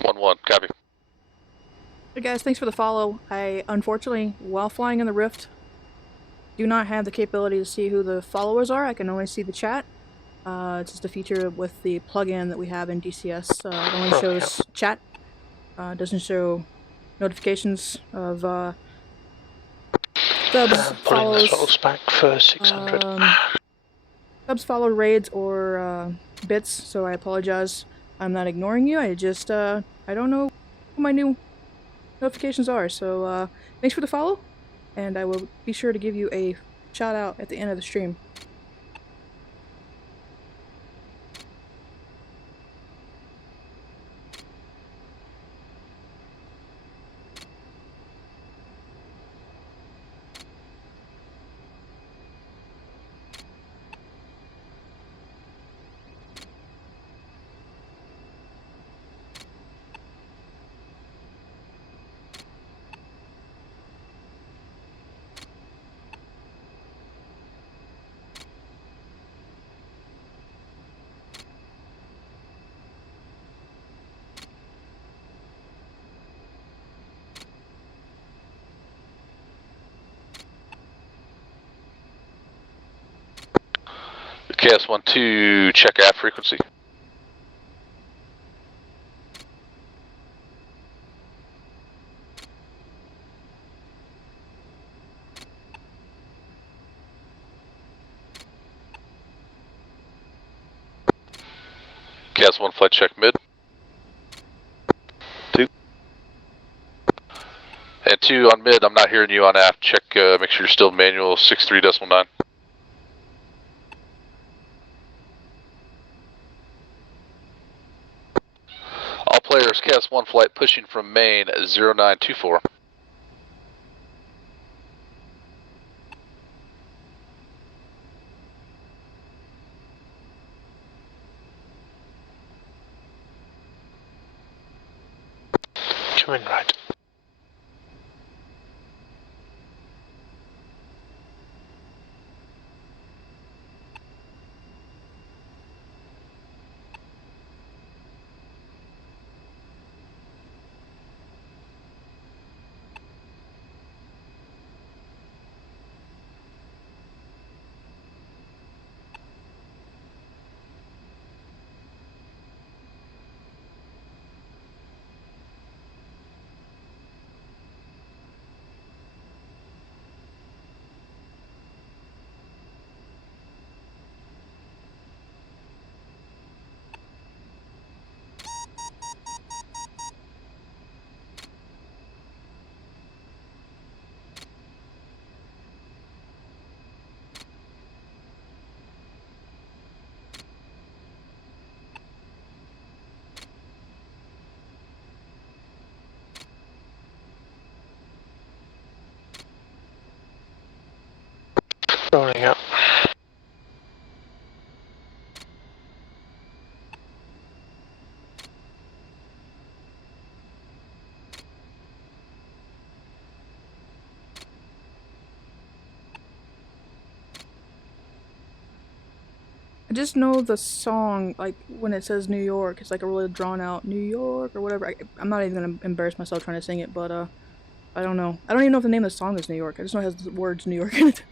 1-1, copy. Hey guys, thanks for the follow. I, unfortunately, while flying in the Rift, do not have the capability to see who the followers are. I can only see the chat. It's just a feature with the plugin that we have in DCS. It only shows chat. Doesn't show notifications of subs, Pulling the follows, throttles back for 600. subs, follow, raids, or bits. So I apologize. I'm not ignoring you. I just I don't know who my new notifications are. So thanks for the follow, and I will be sure to give you a shout out at the end of the stream. KS-12, check aft frequency. KS-1 flight check mid. 2. And 2 on mid, I'm not hearing you on aft. Check, make sure you're still manual 63.9. All players, KS-1 flight pushing from main 0924. Coming right. Rolling up. I just know the song, like, when it says New York, it's like a really drawn out New York or whatever. I'm not even gonna embarrass myself trying to sing it, but, I don't know. I don't even know if the name of the song is New York. I just know it has the words New York in it.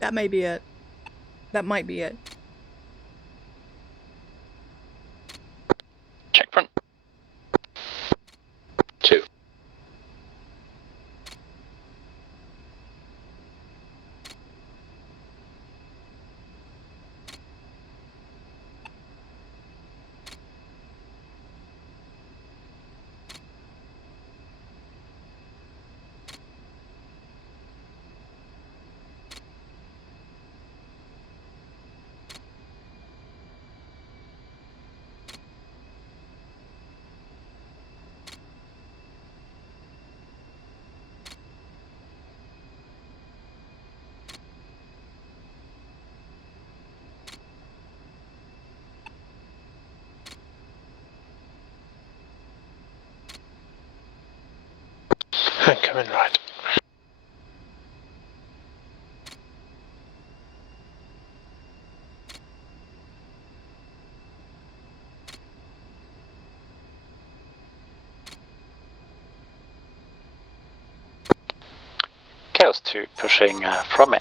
That may be it. That might be it. Check front. 2. Coming right. KS-2 pushing from in.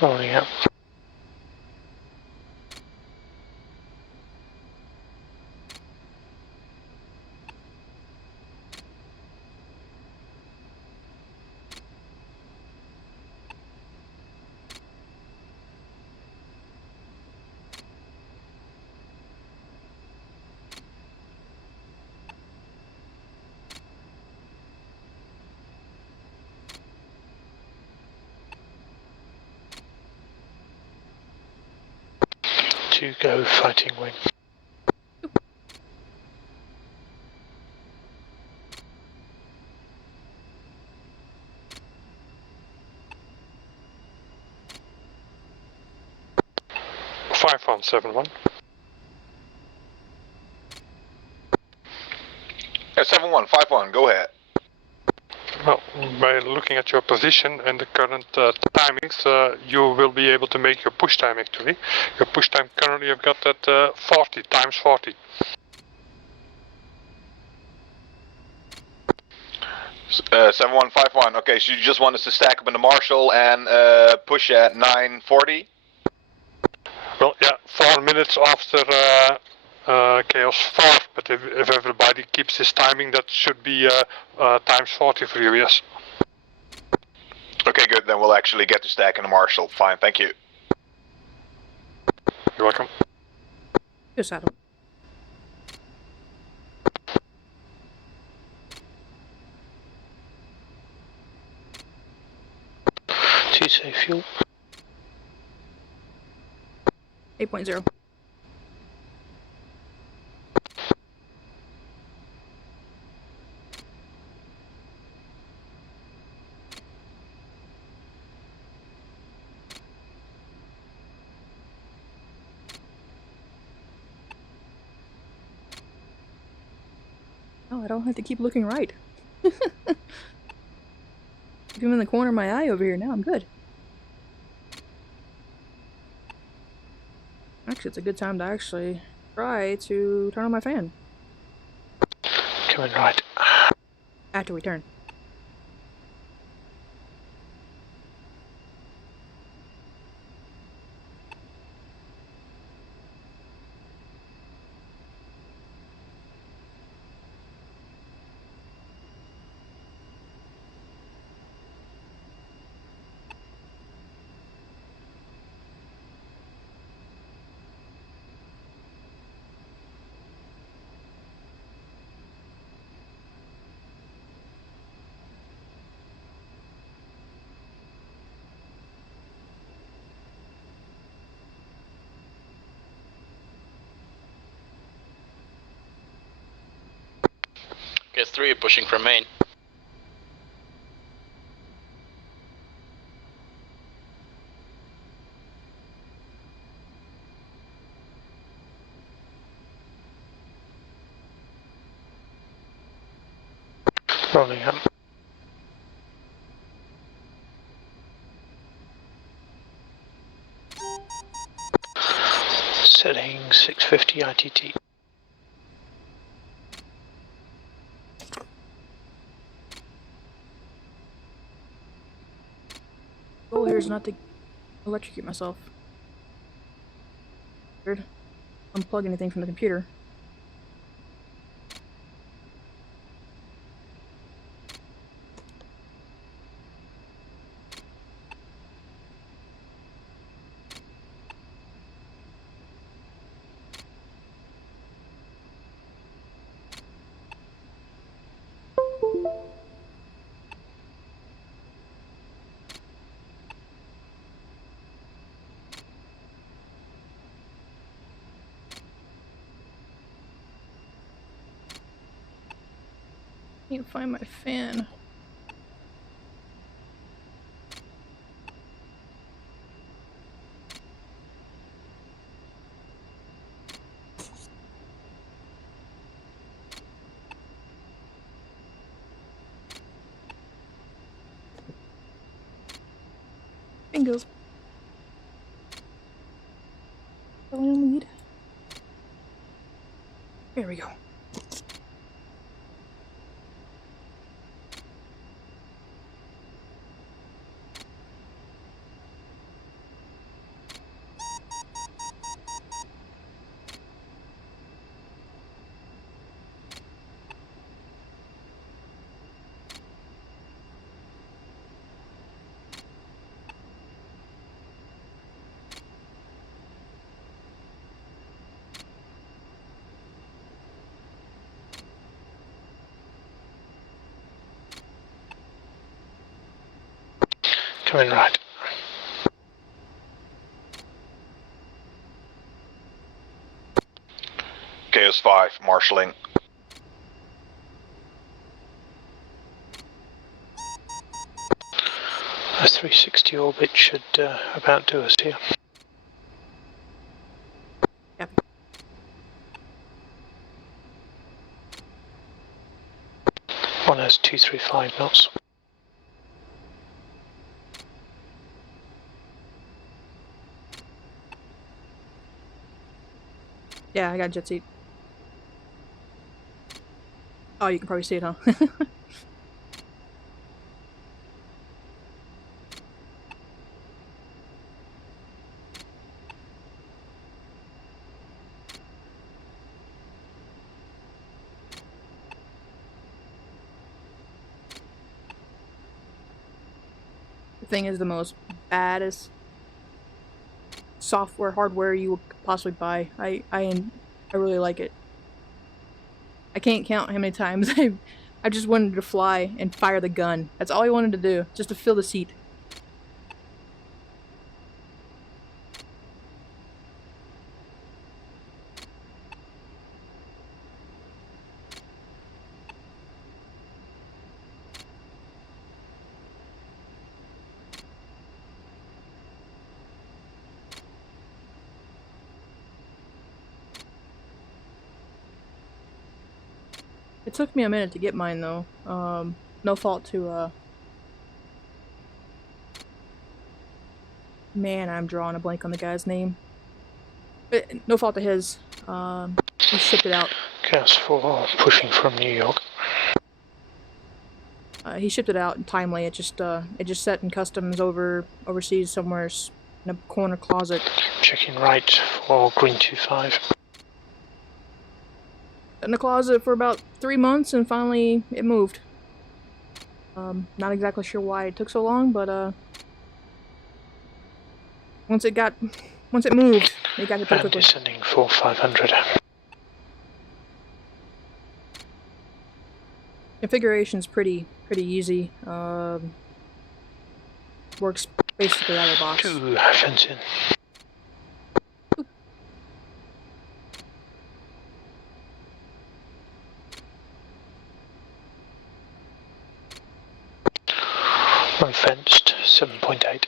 Rolling out. To go fighting wing. Five 171. 7151, go ahead. Well, by looking at your position and the current timings, you will be able to make your push time actually. Your push time currently you've got at 40 times 40. Uh, 7151, okay, so you just want us to stack up in the Marshall and push at 940? Well, yeah, 4 minutes after Chaos 4, but if everybody keeps his timing, that should be times 40 for you, yes. Okay, good, then we'll actually get to stack in the Marshall. Fine, thank you. You're welcome. Just Adam. To save fuel. 8.0. Oh, I don't have to keep looking right. If I'm in the corner of my eye over here, now I'm good. Actually, it's a good time to actually try to turn on my fan. Coming right. After we turn. Guess 3 pushing from main. Rolling up. Setting 650 ITT. Goal here is not to electrocute myself. Weird. Unplug anything from the computer. Can't find my fan. Bingo. Only on lead. There we go. Coming right. Chaos 5, marshalling. A 360 orbit should about do us here. Yep. One has 235 knots. Yeah, I got jet seat. Oh, you can probably see it, huh? The thing is the most baddest software, hardware you could possibly buy. I really like it. I can't count how many times I just wanted to fly and fire the gun. That's all I wanted to do, just to fill the seat. It took me a minute to get mine though. No fault to man, I'm drawing a blank on the guy's name. But no fault to his. He shipped it out. Chaos 4 pushing from New York. He shipped it out timely. It just sat in customs overseas somewhere in a corner closet. Checking right for green 25. In the closet for about 3 months, and finally it moved. Not exactly sure why it took so long, but once it moved, it got it pretty And quickly. descending for 500. Configuration's pretty easy. Works basically out of the box. 2 fence in. One fenced, 7.8.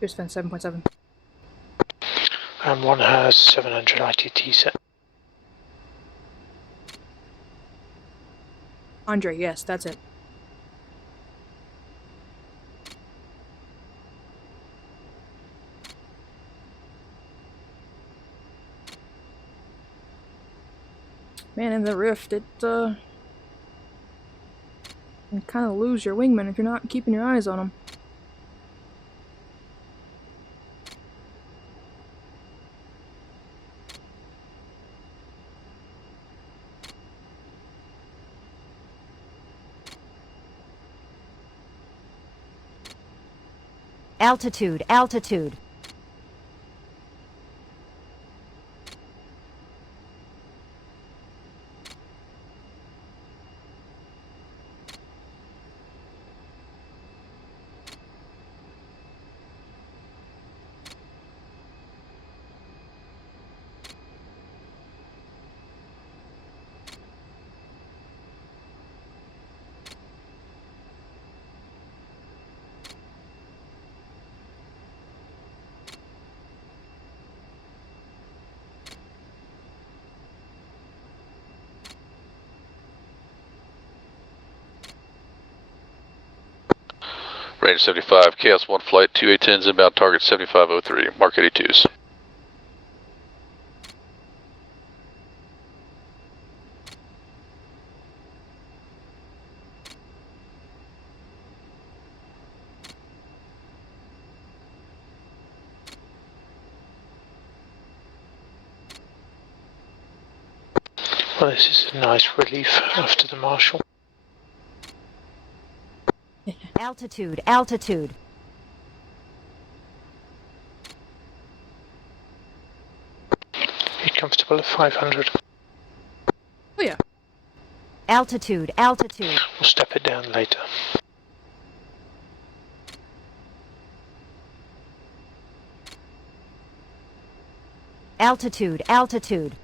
Here's fence 7.7. And one has 700 ITT set. Andre, yes, that's it. Man, in the Rift, you kind of lose your wingman if you're not keeping your eyes on them. Altitude, altitude. Range 75, Chaos 1 flight, 2810s inbound, target 7503, Mark 82s. Well, this is a nice relief after the marshal. Altitude, altitude. Are you comfortable at 500? Oh yeah. Altitude, altitude. We'll step it down later. Altitude, altitude.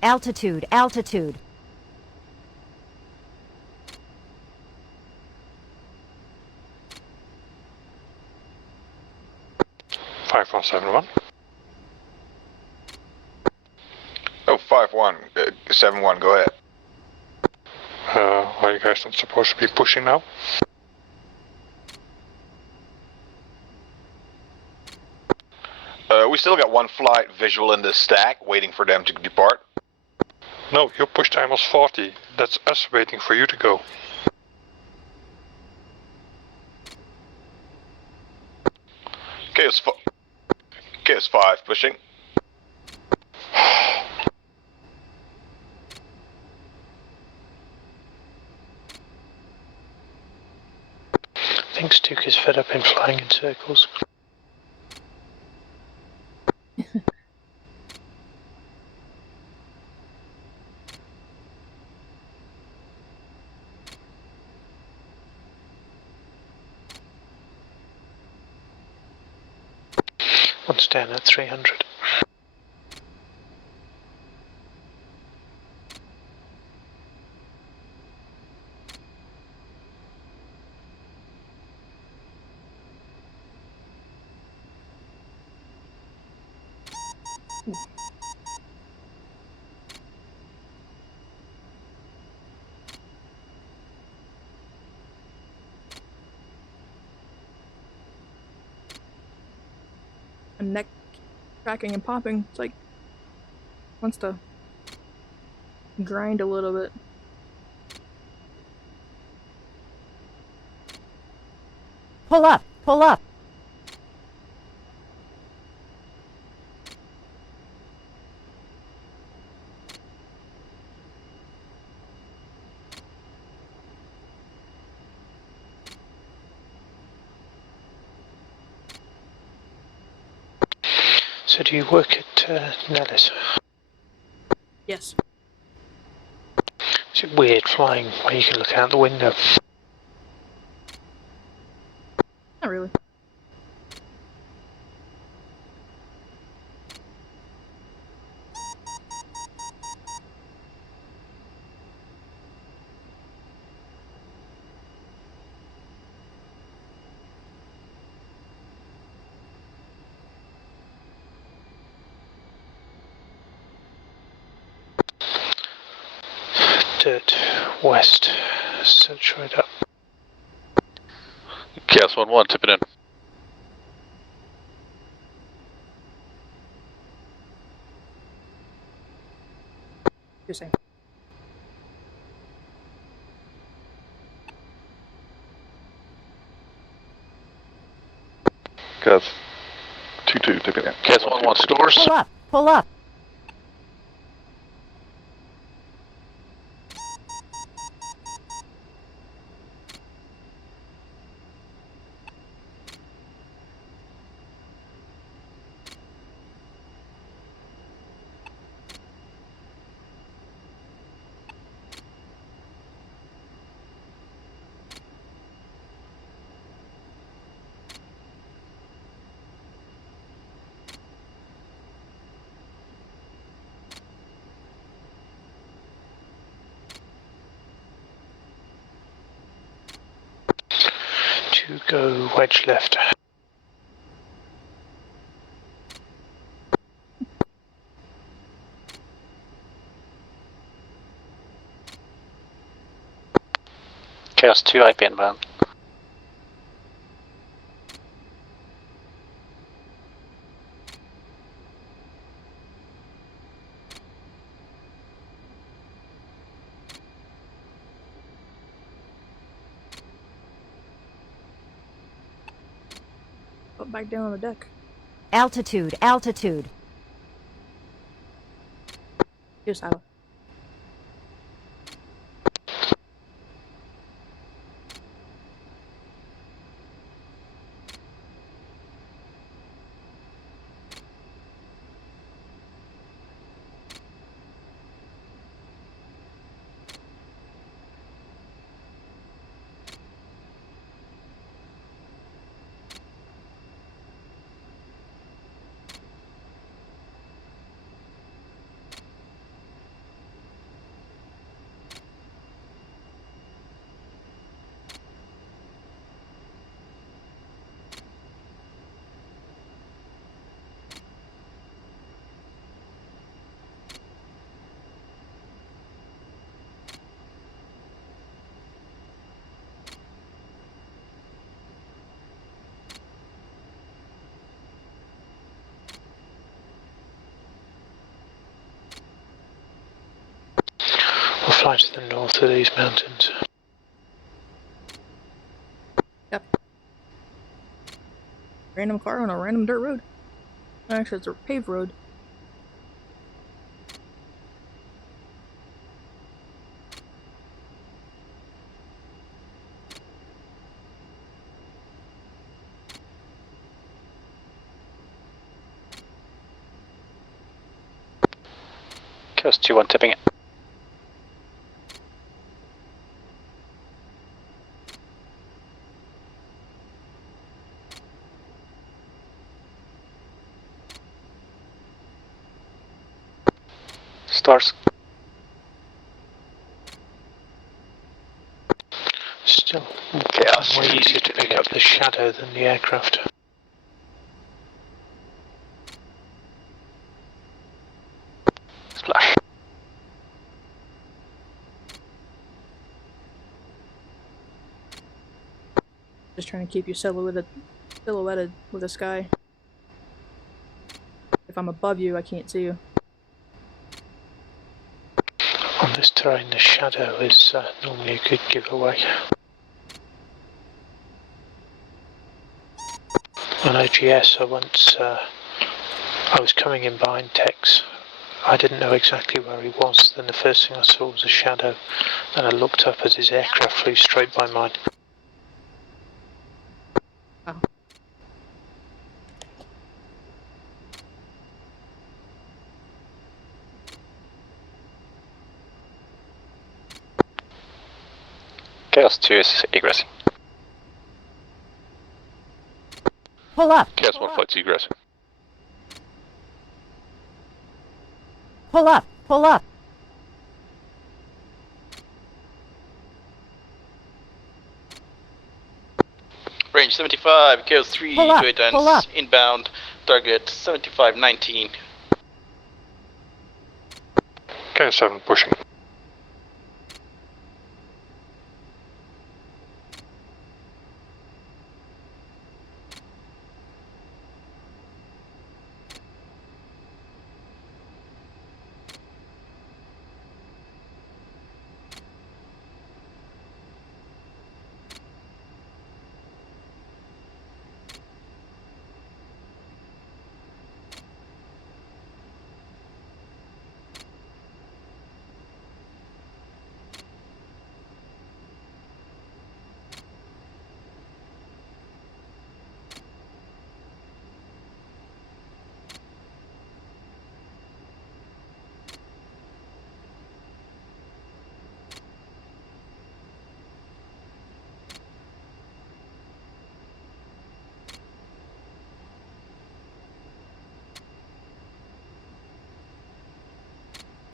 Altitude, altitude. Five 5171. Oh, 5171, go ahead. Are you guys not supposed to be pushing now? We still got one flight visual in the stack, waiting for them to depart. No, you pushed Amos 40. That's us waiting for you to go. Chaos 5 pushing. I think Stuke is fed up in flying in circles. One's down at 300. A neck cracking and popping. It's like wants to grind a little bit. Pull up, pull up. So do you work at Nellis? Yes. Is it weird flying where you can look out the window? Not really. Dirt west, search right up. Chaos 1-1, tip it in. You're saying. Chaos 2-2, tip it in. Chaos 1-1, stores. Pull up, pull up. to go wedge left. Chaos 2 IP inbound. Put back down on the deck. Altitude, altitude. Just out. We'll fly to the north of these mountains. Yep. Random car on a random dirt road. Actually, it's a paved road. Chaos 2-1 tipping it. Stars. Still way easier to pick up the shadow than the aircraft. Splash. Just trying to keep you silhouetted with the sky. If I'm above you, I can't see you. On this terrain, the shadow is normally a good giveaway. On OGS, I was coming in behind Tex. I didn't know exactly where he was. Then the first thing I saw was a shadow. Then I looked up as his aircraft flew straight by mine. Oh. Chaos 2 is egressing. Pull up. Chaos 1 flight's egressing. Pull up. Pull up. Range 75, Chaos 3 Pull up, to 8 pull up. inbound, target 75-19. Chaos 7 pushing.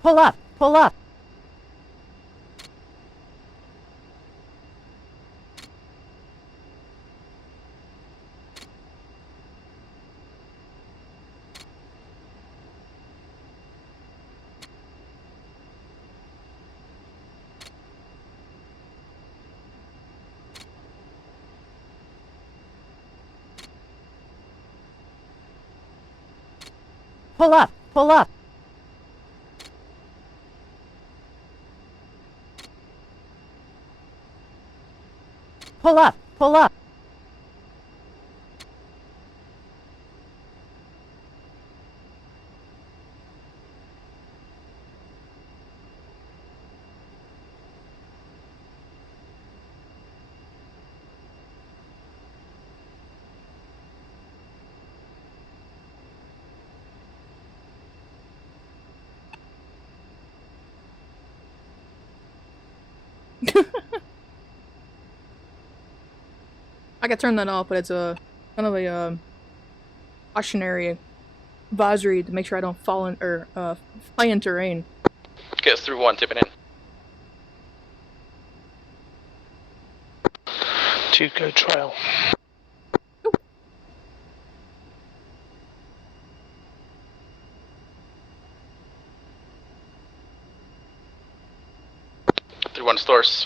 Pull up. Pull up. Pull up. Pull up. Pull up. Pull up. I could turn that off, but it's a kind of a cautionary advisory to make sure I don't fall in or fly in terrain. Get us through 1, tipping in. 2, go trail. Through 1 stores.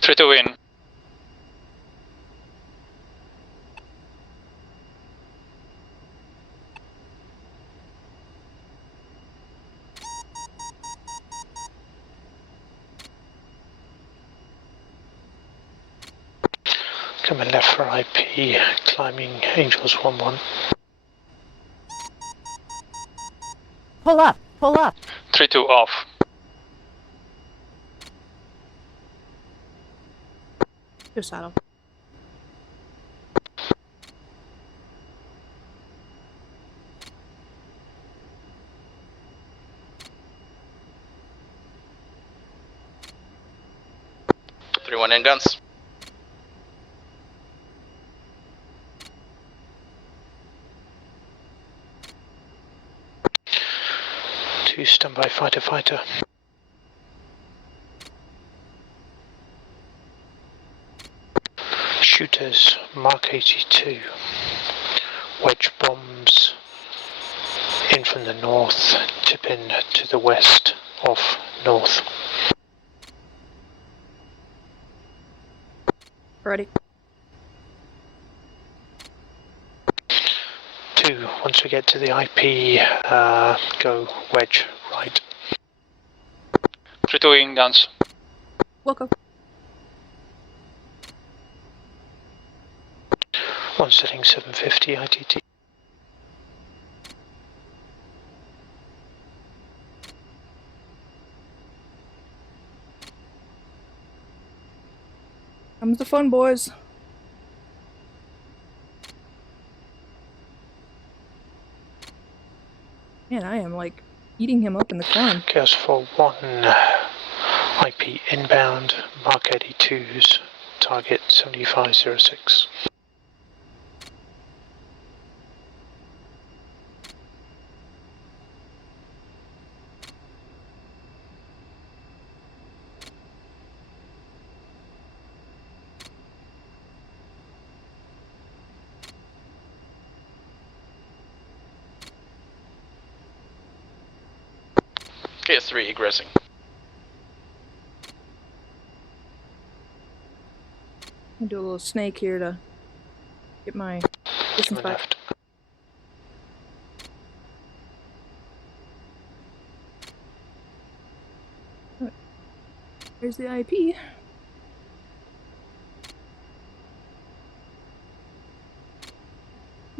Three to win. Coming left for IP, climbing Angels 1-1. Pull up. Pull up. 3-2 off. Just saddle. Three, 1 in guns. Two, stand by fighter fighter. Shooters, Mark 82. Wedge bombs in from the north, tipping to the west off north. Ready. 2, once we get to the IP, go wedge right. 3-2 in guns. Welcome. 1 setting 750 ITT. Comes the fun, boys. Man, I am like eating him up in the climb. Chaos for 1, IP inbound, Mark 82's, target 7506. KS3 egressing. I'll do a little snake here to get my distance back. Left. Here's the IP.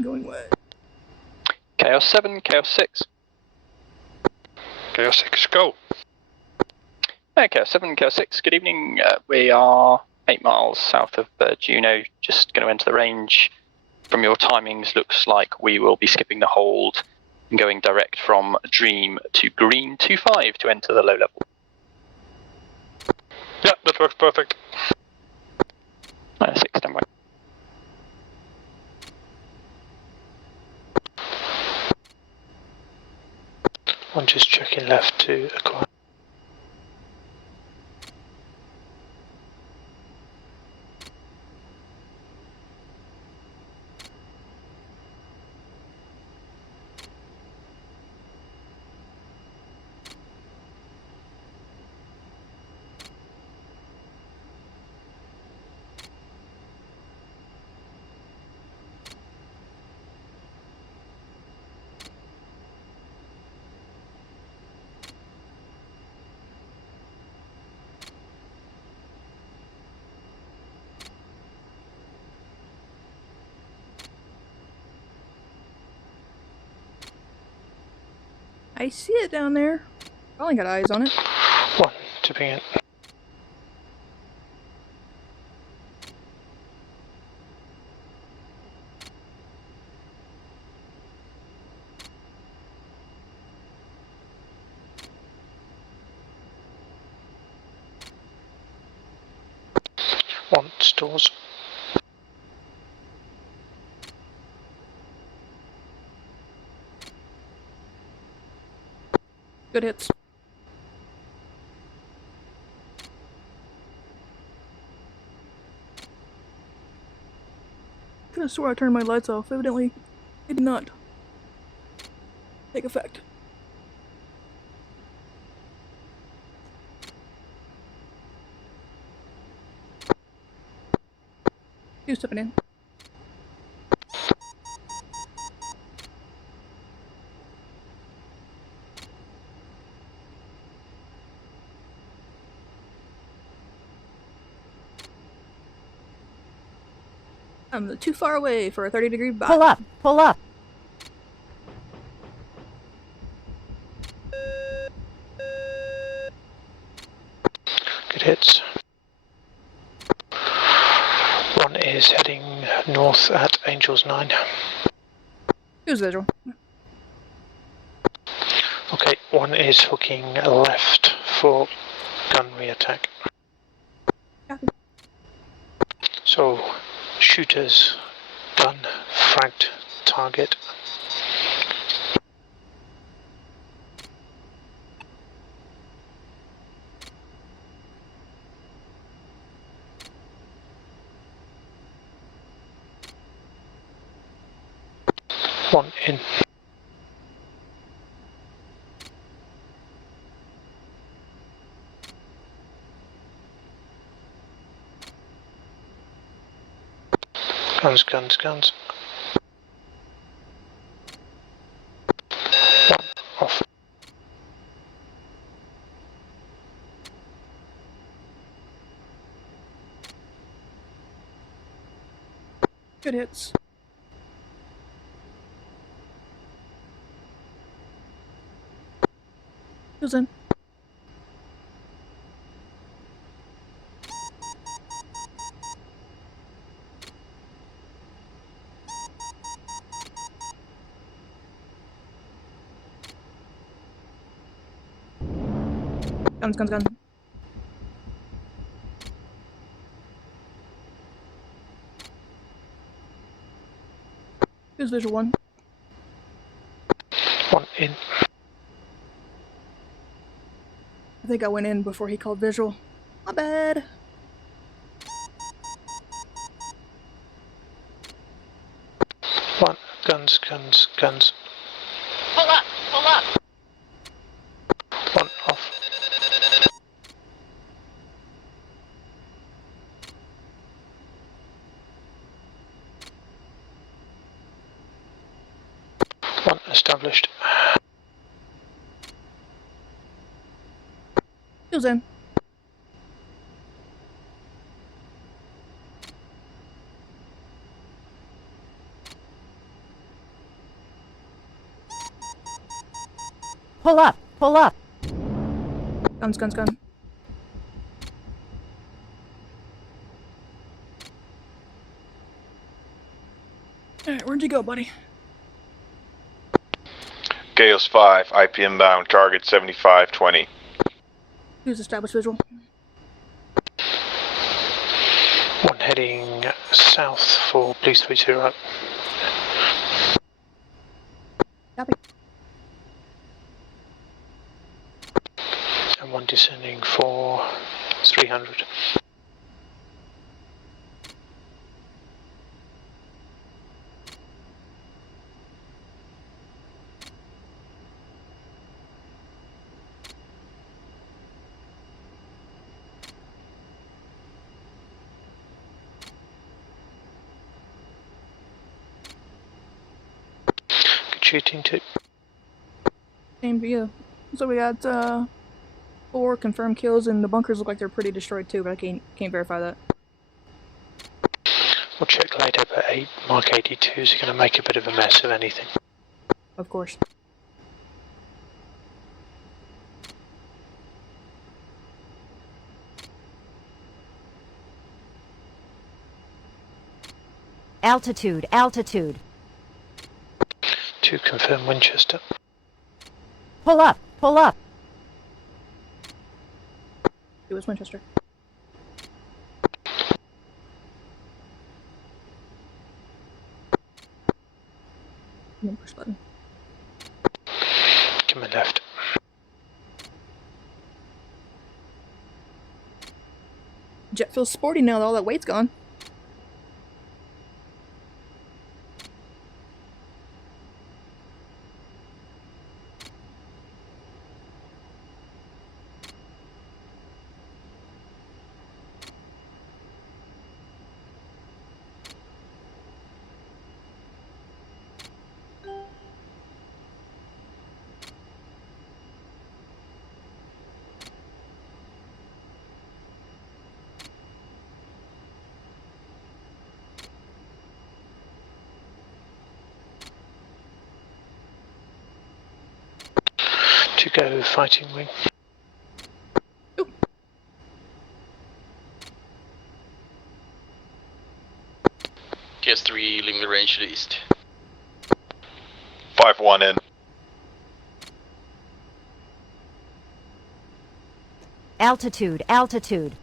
Going wet. Chaos 7, Chaos 6. Chaos 6, go. Chaos 7, Chaos 6, good evening. We are 8 miles south of Juno, just going to enter the range. From your timings, looks like we will be skipping the hold and going direct from Dream to Green 25 to enter the low level. Yeah, that works perfect. 6, stand by. One just checking left to acquire. I see it down there. Probably got eyes on it. One, tipping it. One, stores. Good hits. Could have swore I turned my lights off. Evidently, it did not take effect. Two stepping in. I'm too far away for a 30-degree box. Pull up! Pull up! Good hits. One is heading north at Angels 9. Who's visual? Okay, one is hooking left for gunnery attack. Copy. So, shooters done, fragged target. One in. Guns, guns, guns. One off. Good hits. Who's in? Guns, guns, guns. Who's visual one? One in. I think I went in before he called visual. My bad. One, guns, guns, guns. Pull up! Pull up! One off. One established. Who's in? Pull up! Pull up! Guns, guns, guns. Alright, where'd you go, buddy? Chaos 5, IP inbound, target 7520. Who's established visual? One heading south for Police 30. Copy. And one descending for 300. Good shooting too. Same view. So we got 4 confirmed kills, and the bunkers look like they're pretty destroyed too, but I can't verify that. We'll check later, but Mark 82s are going to make a bit of a mess of anything. Of course. Altitude, altitude. 2 confirm Winchester. Pull up, pull up. It was Winchester. Push button. Coming left. Jet feels sporty now that all that weight's gone. To go fighting wing. KS3 leaving the range to the east. 5-1 in. Altitude, altitude.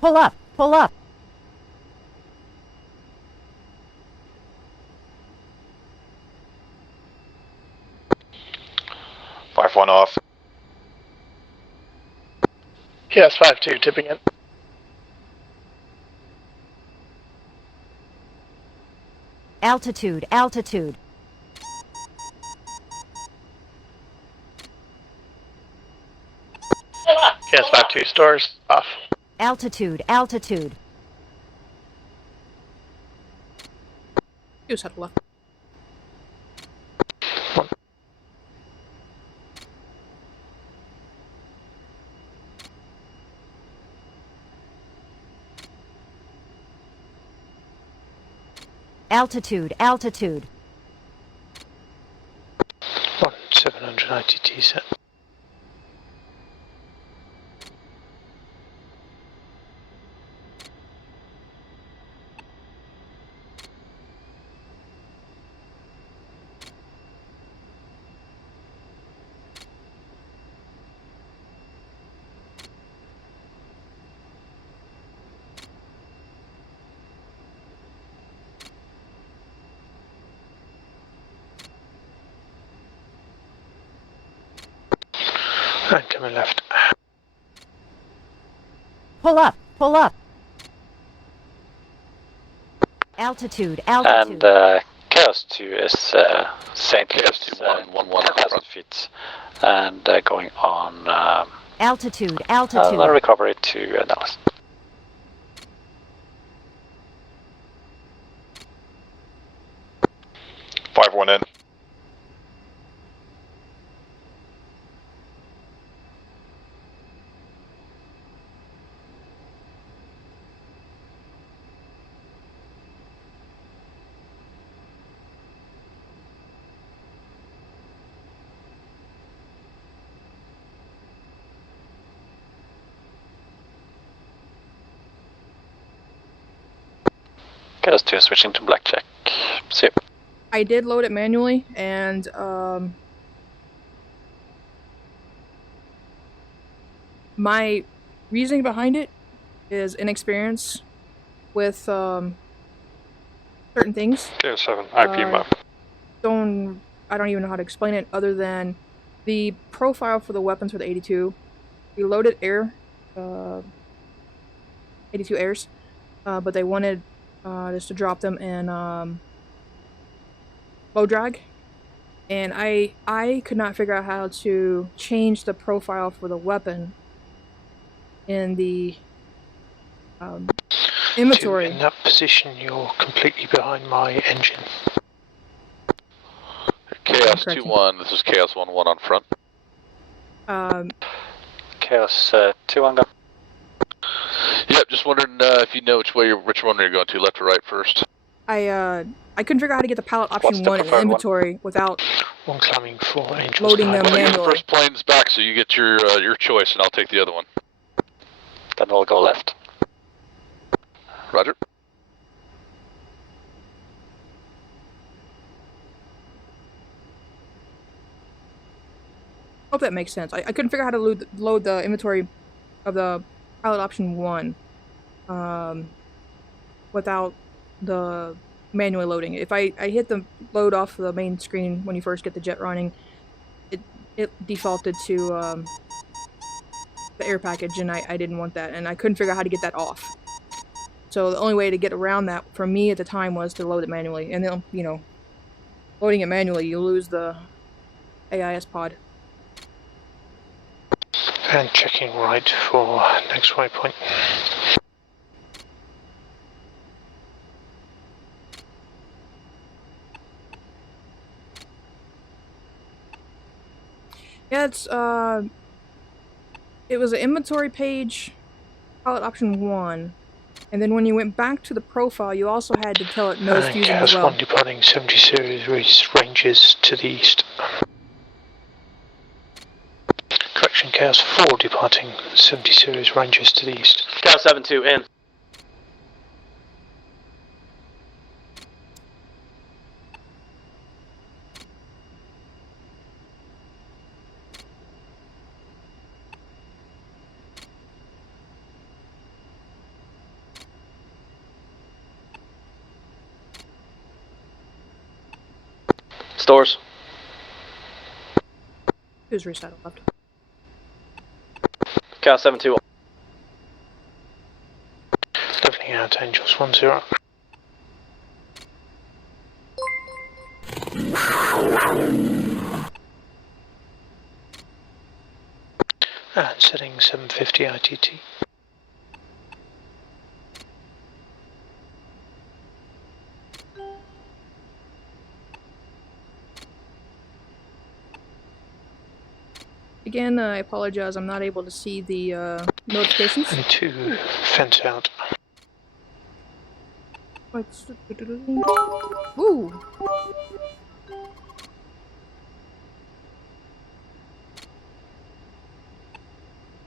Pull up, pull up. One off. KS 5-2 tipping in. Altitude, altitude. KS 5-2 stores off. Altitude, altitude. You just had to left. Altitude, altitude. 1790 T-set. And coming left. Pull up, pull up. Altitude, altitude. And Chaos 2 is St. Chaos Louis, 2-1-1 feet, and going on altitude, altitude. recovery to Dallas. 5-1 in. Chaos 2 switching to blackjack. See you. I did load it manually, and my reasoning behind it is inexperience with certain things. KS7, IP map. I don't even know how to explain it other than the profile for the weapons for the 82. We loaded 82 airs, but they wanted just to drop them in low drag, and I could not figure out how to change the profile for the weapon in the inventory. In that position, you're completely behind my engine. Chaos 2-1, this is Chaos 1-1 on front. Chaos 2 on go. Yep, just wondering if you know which one you're going to, left or right first. I couldn't figure out how to get the pallet option 1 in the inventory without one climbing 4 angels. loading them Well, manually. your first plane's back, so you get your choice, and I'll take the other one. Then we'll go left. Roger. Hope that makes sense. I couldn't figure out how to load the inventory of the pilot option 1 without the manually loading. If I hit the load off the main screen when you first get the jet running, it defaulted to the air package, and I didn't want that, and I couldn't figure out how to get that off. So the only way to get around that for me at the time was to load it manually, and then, you know, loading it manually, you lose the AIS pod. And checking right for next waypoint. Yeah, it was an inventory page, pilot option 1, and then when you went back to the profile, you also had to tell it nose fusion as well. Chaos 1 departing 70 series ranges to the east. Correction, Chaos 4 departing 70 series ranges to the east. Chaos 7-2 in. Stores. Who's resettled left? Chaos 7-2. Leveling out, Angels 1-0. And setting 750 ITT. Again, I apologize, I'm not able to see the notifications. And 2 fence out. Woo!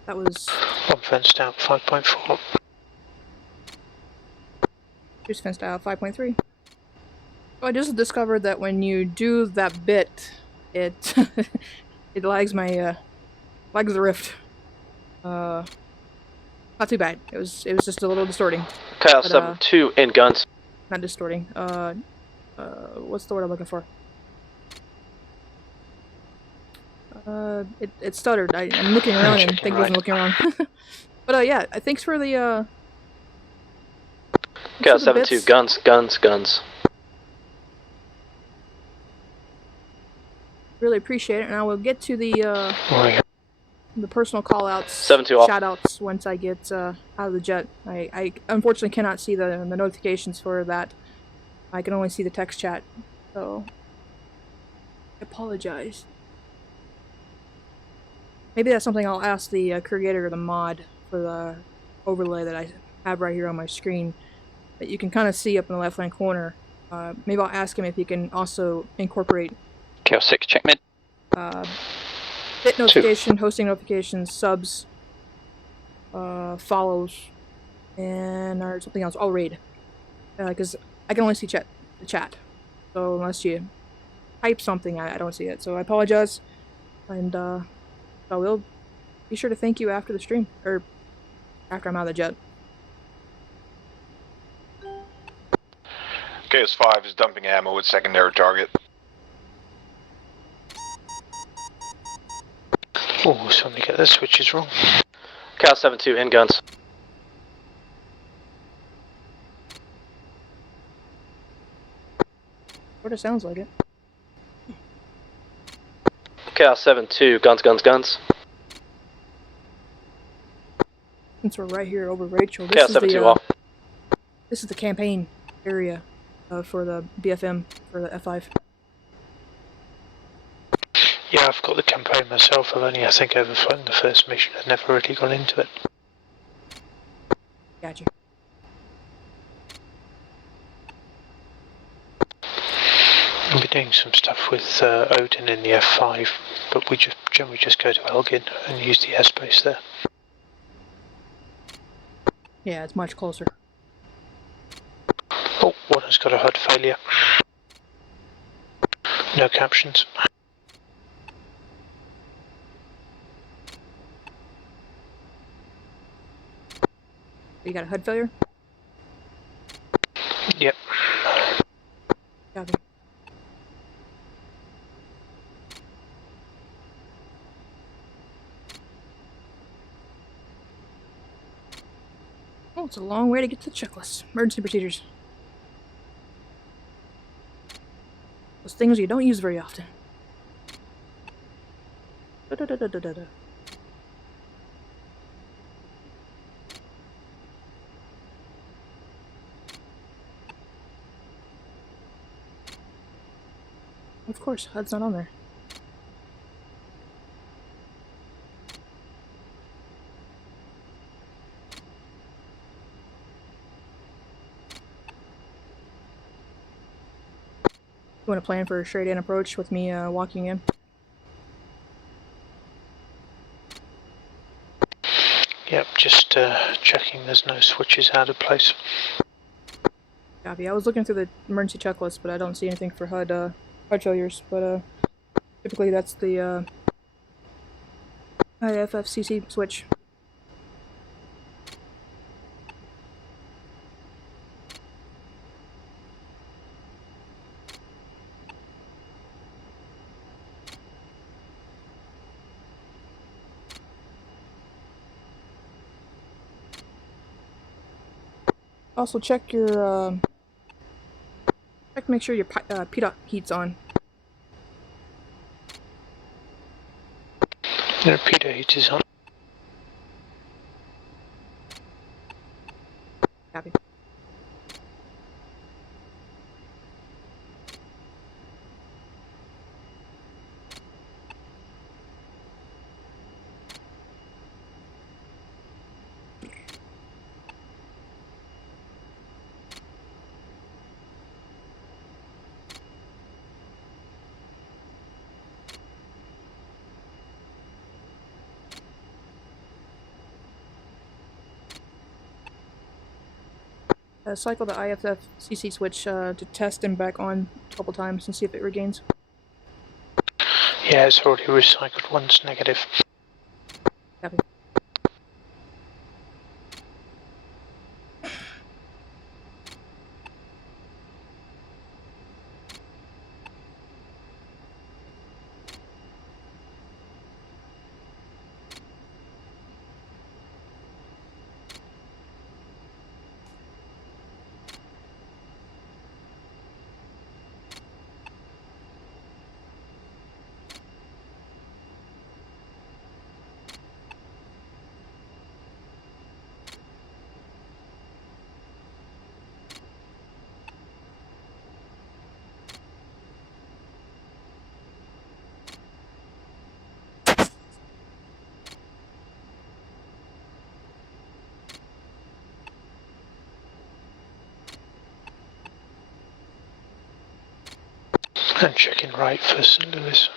That was... 1 fenced out, 5.4. Here's fenced out, 5.3. So I just discovered that when you do that bit, it it lags my lags the rift. Not too bad. It was just a little distorting. Chaos 7-2 in guns. Not distorting. What's the word I'm looking for? It stuttered. I'm looking around and think I wasn't looking around. But yeah, thanks for the Chaos 7-2 guns. Really appreciate it, and I will get to the personal call-outs, 7-2 off. shout-outs once I get out of the jet. I unfortunately cannot see the notifications for that. I can only see the text chat, so I apologize. Maybe that's something I'll ask the creator of the mod for the overlay that I have right here on my screen that you can kind of see up in the left-hand corner. Maybe I'll ask him if he can also incorporate Chaos 6, check mid. Bit notification, hosting notifications, subs, follows, and or something else. I'll read. Because I can only see the chat. So unless you type something, I don't see it. So I apologize. And I will be sure to thank you after the stream. Or after I'm out of the jet. Chaos 5 is dumping ammo at secondary target. Oh, somebody get their switches wrong. Chaos 7-2 in guns. Sort of sounds like it. Chaos 7-2 guns. Since we're right here over Rachel, Chaos 7-2 off. This is the campaign area for the BFM for the F5. Yeah, I've got the campaign myself. I've only, I think, overflown the first mission. I've never really gone into it. Gotcha. We'll be doing some stuff with Odin in the F5, but we generally just go to Elgin and use the airspace there. Yeah, it's much closer. Oh, one has got a HUD failure. No captions. You got a HUD failure? Yep. Copy. Oh, it's a long way to get to the checklist. Emergency procedures. Those things you don't use very often. Da-da-da-da-da-da. Of course, HUD's not on there. You want to plan for a straight-in approach with me walking in? Yep, just checking there's no switches out of place. Copy. I was looking through the emergency checklist, but I don't see anything for HUD failures. But typically that's the IFFCC switch. Also check your check to make sure your PDOT heat's on. The PDOT heat is on. Copy. Cycle the IFFCC switch to test and back on a couple times and see if it regains. Yeah, it's already recycled once negative. Copy. And checking right for St. Louis.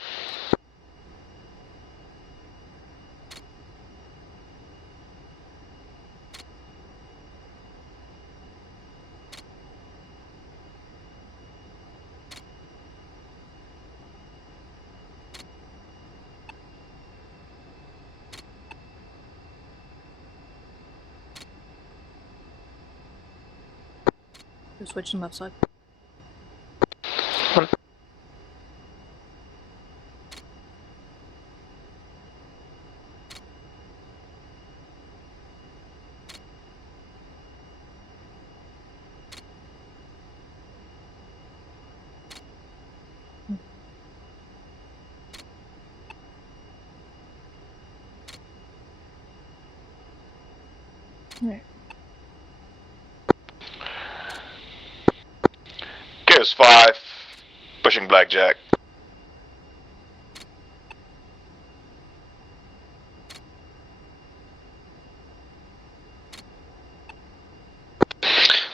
Go switch on left side. Alright. Chaos 5, pushing blackjack.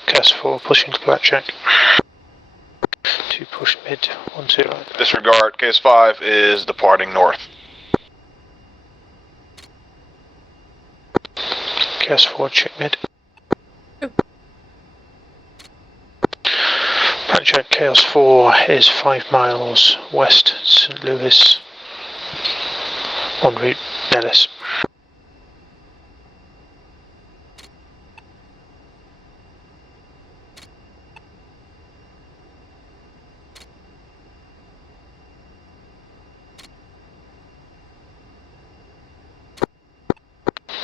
Chaos 4, pushing to blackjack. 2 push mid, 1-0. Disregard, Chaos 5 is departing north. Chaos 4, check mid. Chaos 4 is 5 miles west St. Louis, en route Nellis.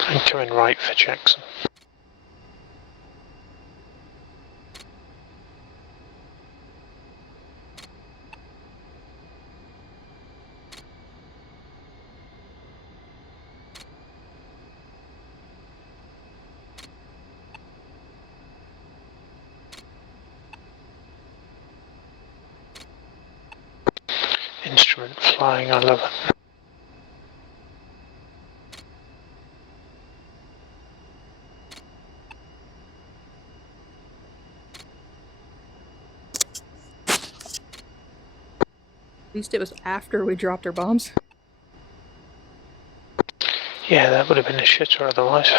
And coming right for Jackson. Instrument flying, I love it. At least it was after we dropped our bombs. Yeah, that would have been a shitter otherwise.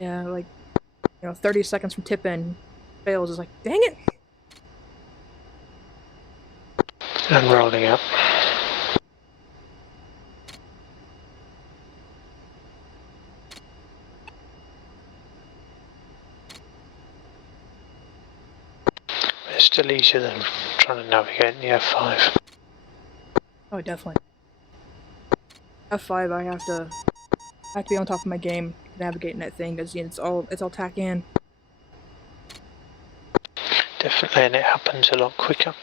Yeah, like, 30 seconds from tip in, fails is like, dang it! And rolling up. It's still easier than trying to navigate in the F5. Oh, definitely. F5, I have to be on top of my game navigating that thing because it's all tack in. Definitely, and it happens a lot quicker.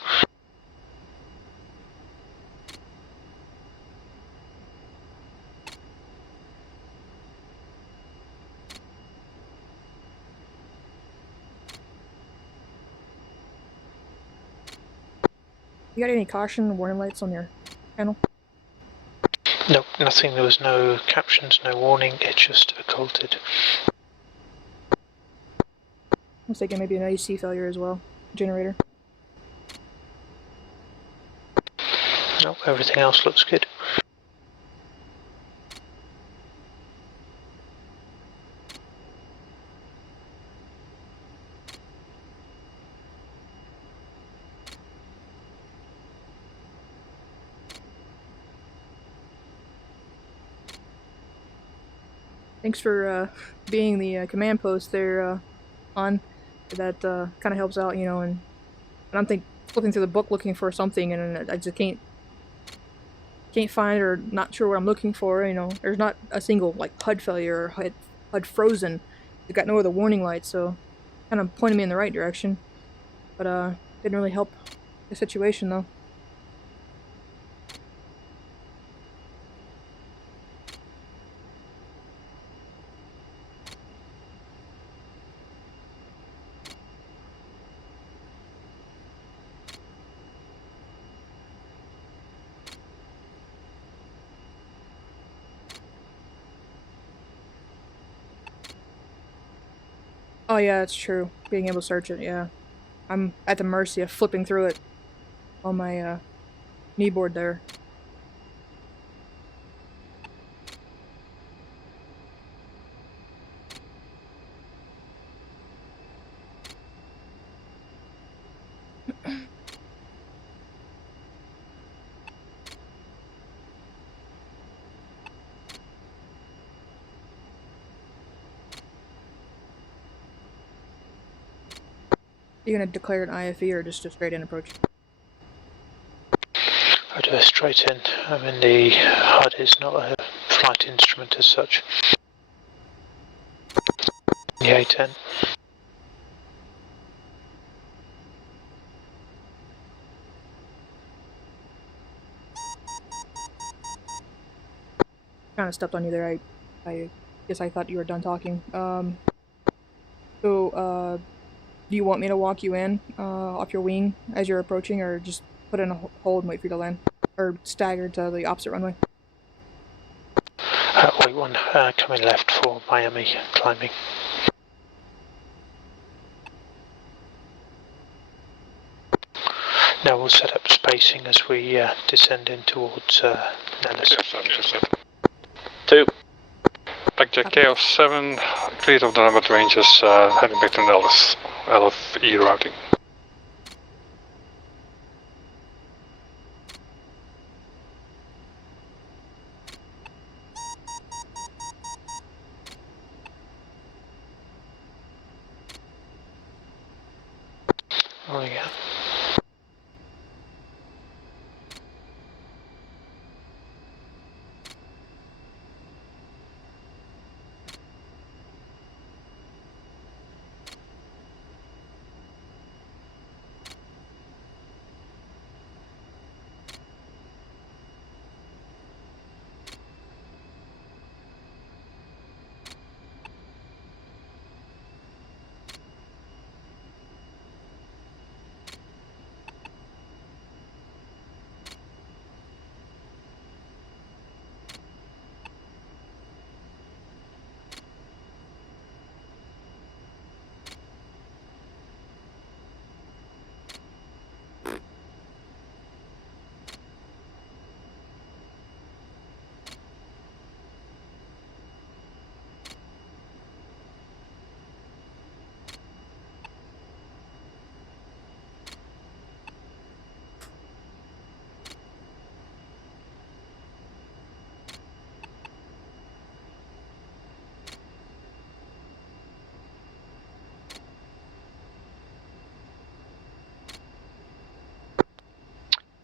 You got any caution warning lights on your panel? Nope, nothing. There was no captions, no warning. It just occulted. I was thinking maybe an AC failure as well. Generator. Nope, everything else looks good. Thanks for being the command post there, on. That kind of helps out, and I'm flipping through the book looking for something, and I just can't find or not sure what I'm looking for. There's not a single like HUD failure or HUD frozen. It got no other warning lights, so kind of pointed me in the right direction, but didn't really help the situation though. Oh yeah, it's true. Being able to search it, yeah. I'm at the mercy of flipping through it on my kneeboard there. You gonna declare an IFE or just a straight in approach? I'll do a straight in. I mean, the HUD is not a flight instrument as such. The A10. Kind of stepped on you there. I guess I thought you were done talking. So, do you want me to walk you in off your wing as you're approaching, or just put in a hold and wait for you to land? Or stagger to the opposite runway? Wait one, coming left for Miami, climbing. Now we'll set up spacing as we descend in towards Nellis. 2. Backjack Chaos 7, cleared of the numbered ranges, heading back to Nellis. LFE routing. Oh yeah.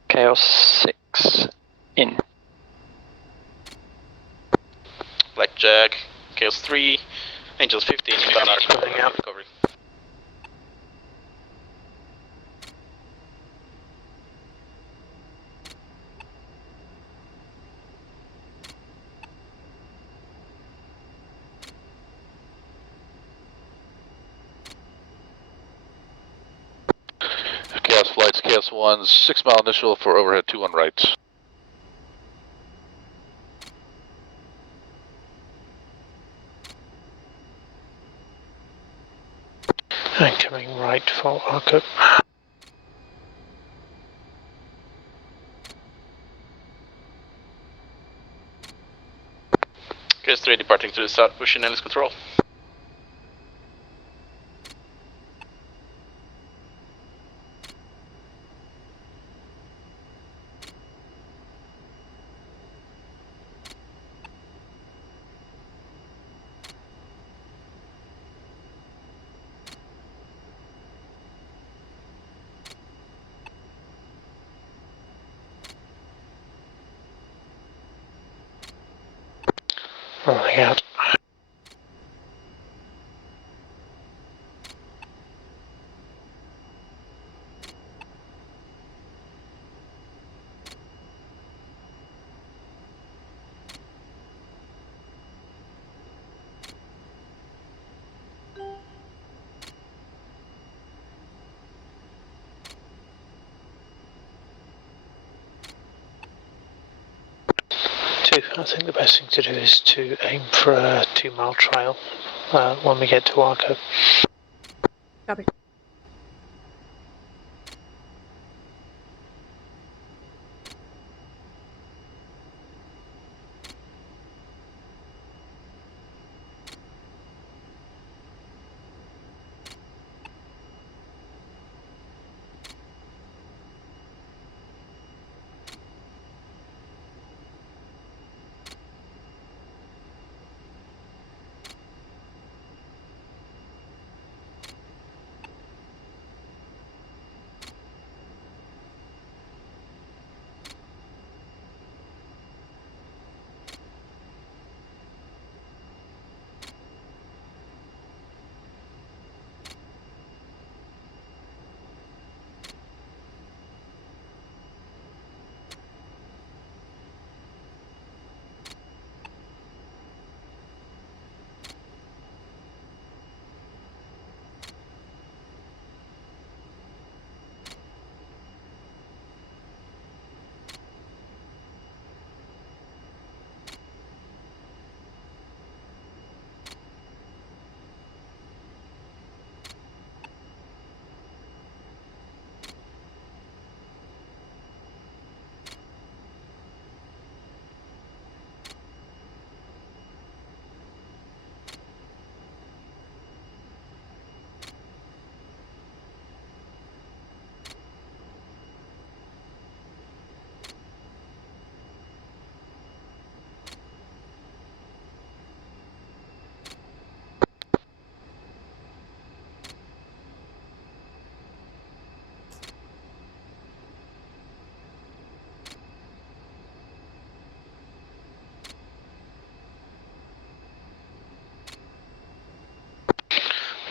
Chaos 6 in. Blackjack, Chaos 3, Angels 15, recovery. Chaos flights, Chaos 1's 6 mile initial for overhead 2 on right. And coming right for Arco. Chaos 3 departing to the south, pushing Ellis control. Rolling out. I think the best thing to do is to aim for a 2 mile trail when we get to Arco. Copy.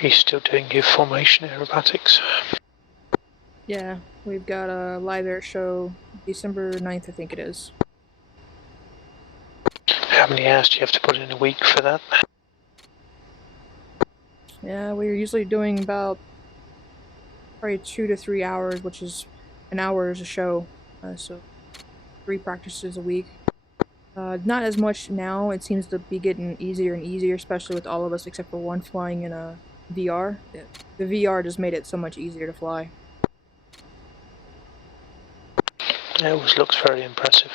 Are you still doing your formation aerobatics? Yeah, we've got a live air show December 9th, I think it is. How many hours do you have to put in a week for that? Yeah, we're usually doing about probably 2 to 3 hours, which is an hour is a show, so 3 practices a week. Not as much now. It seems to be getting easier and easier, especially with all of us except for one flying in a VR. The VR just made it so much easier to fly. It always looks very impressive.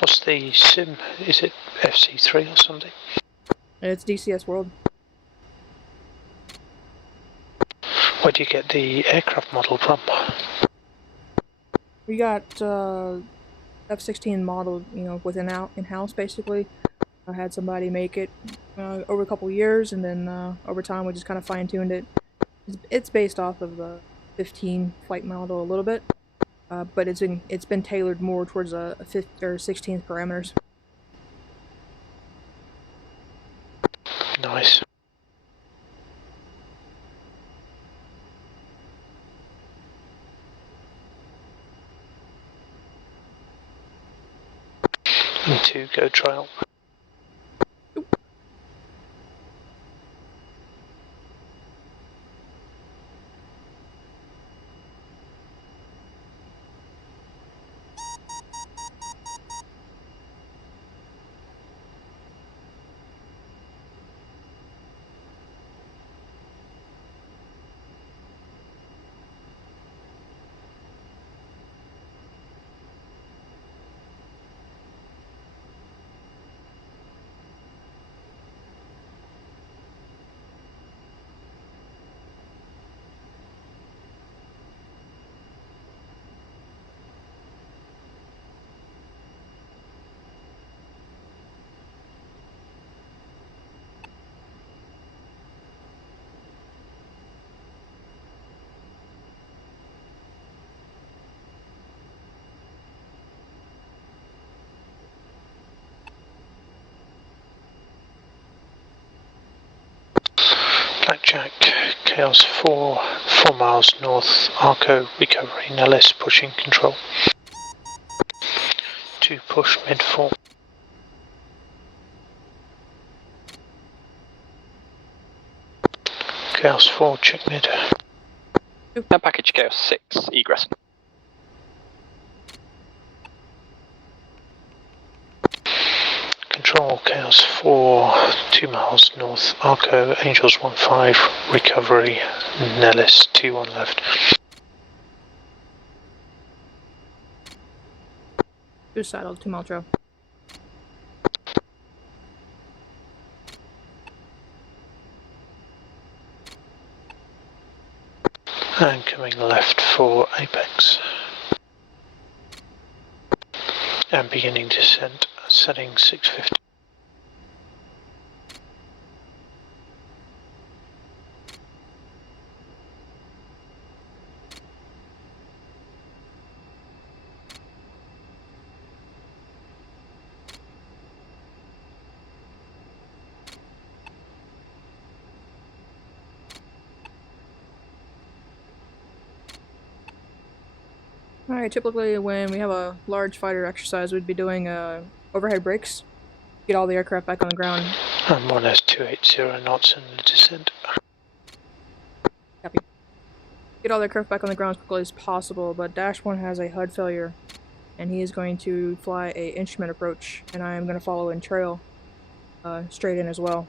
What's the sim? Is it FC3 or something? It's DCS World. Where do you get the aircraft model from? We got F-16 modeled, within in-house basically. I had somebody make it over a couple years, and then over time we just kind of fine-tuned it. It's based off of the 15 flight model a little bit, but it's been tailored more towards a 5th or 16th parameters. Nice. And 2, go trial. Blackjack, Chaos 4, 4 miles north, Arco, recovery, Nellis, pushing control. 2, push, mid 4. Chaos 4, check mid. And package Chaos 6, egress. Control, Chaos 4, 2 miles north, Arco, Angels 1-5, recovery, Nellis 2-1 left. Boost saddle, 2 mile trail. And coming left for Apex. And beginning descent, setting 650. Alright, typically when we have a large fighter exercise, we'd be doing overhead brakes. Get all the aircraft back on the ground. And 1S280 knots in the descent. Copy. Get all the aircraft back on the ground as quickly as possible, but Dash 1 has a HUD failure, and he is going to fly a instrument approach, and I am going to follow in trail, straight in as well.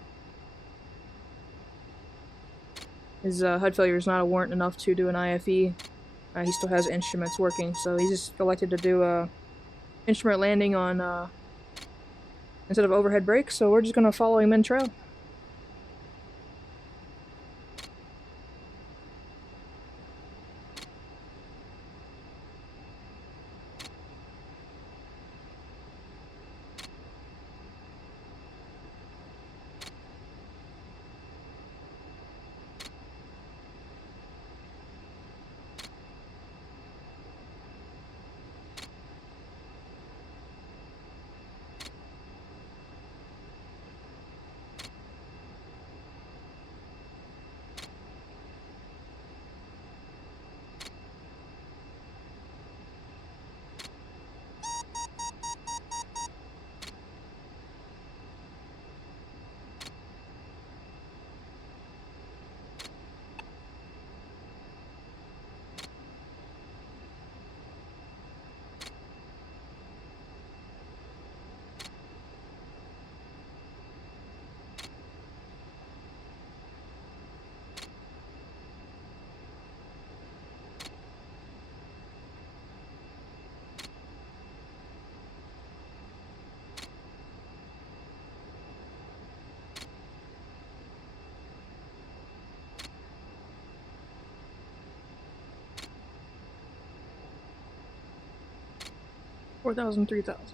His HUD failure is not a warrant enough to do an IFE. He still has instruments working, so he just elected to do a instrument landing on instead of overhead brakes, so we're just going to follow him in trail. 4,000, 3,000.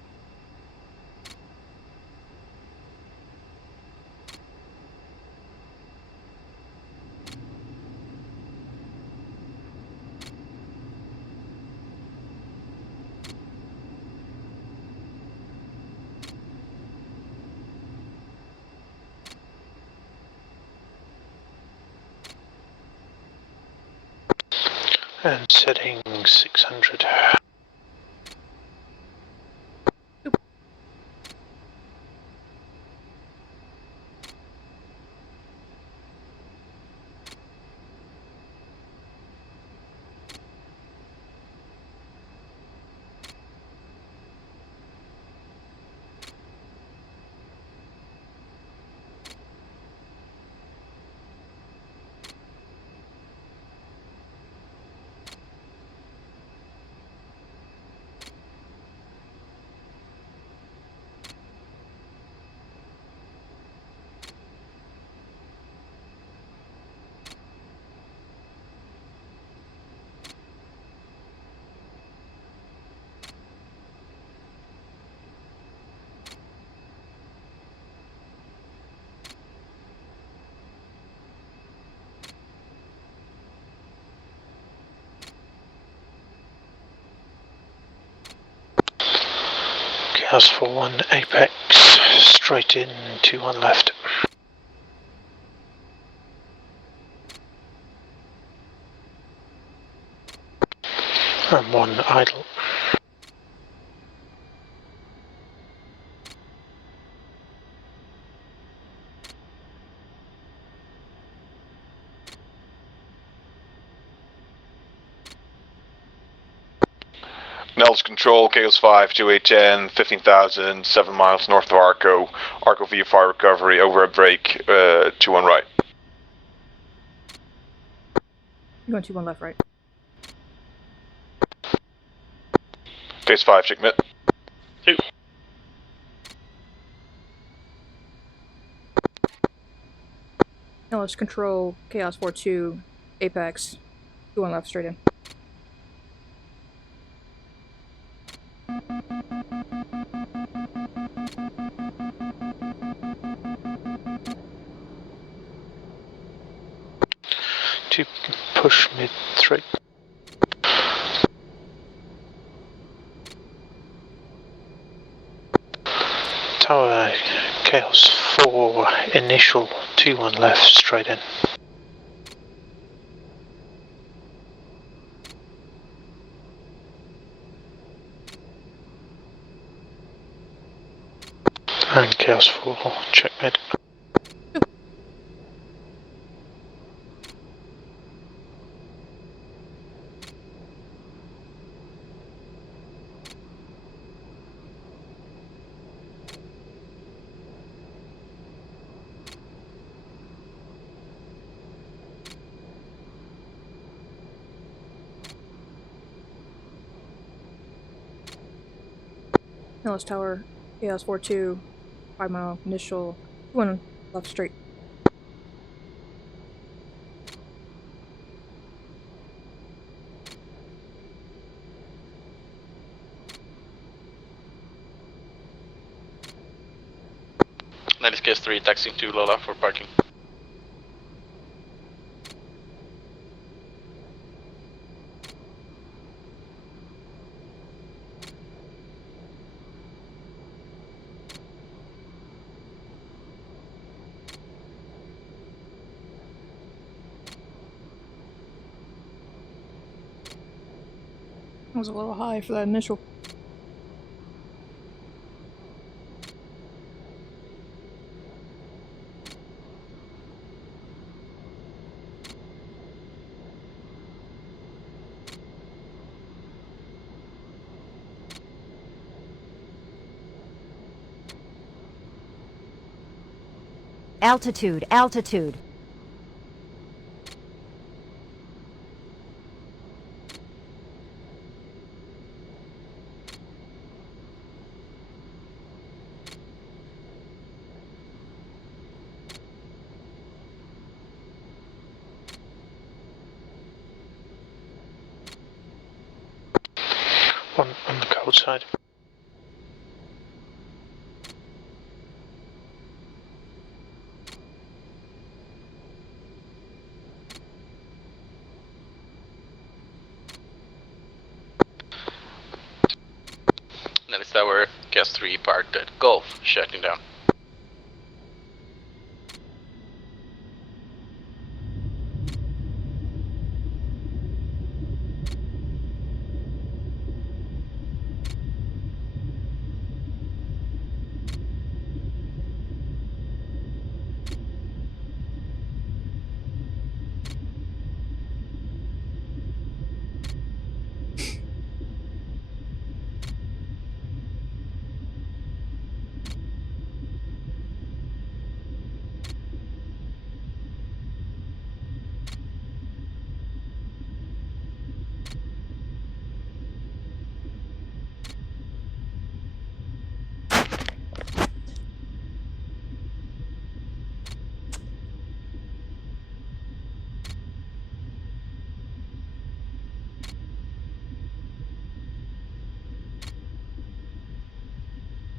And setting 600. Chaos 41 apex, straight in, 21 left. And 1 idle. Nels Control, Chaos 5, 2810, 15,000, 7 miles north of Arco. Arco VFR recovery, overhead brake, 21 right. You're going 21 left, right? Chaos 5, check mid. 2. Now let's control Chaos 4-2, Apex, 21 left, straight in. To push mid 3. Tower Chaos 4 initial 21 left, straight in. And Chaos 4 check mid. Nellis Tower, Chaos 4-2, 5 mile initial, 1 left straight. That is case 3, taxiing to Lola for parking. That was a little high for that initial. Altitude, altitude. One on the cold side. Tower, Chaos 3 parked at Golf, shutting down.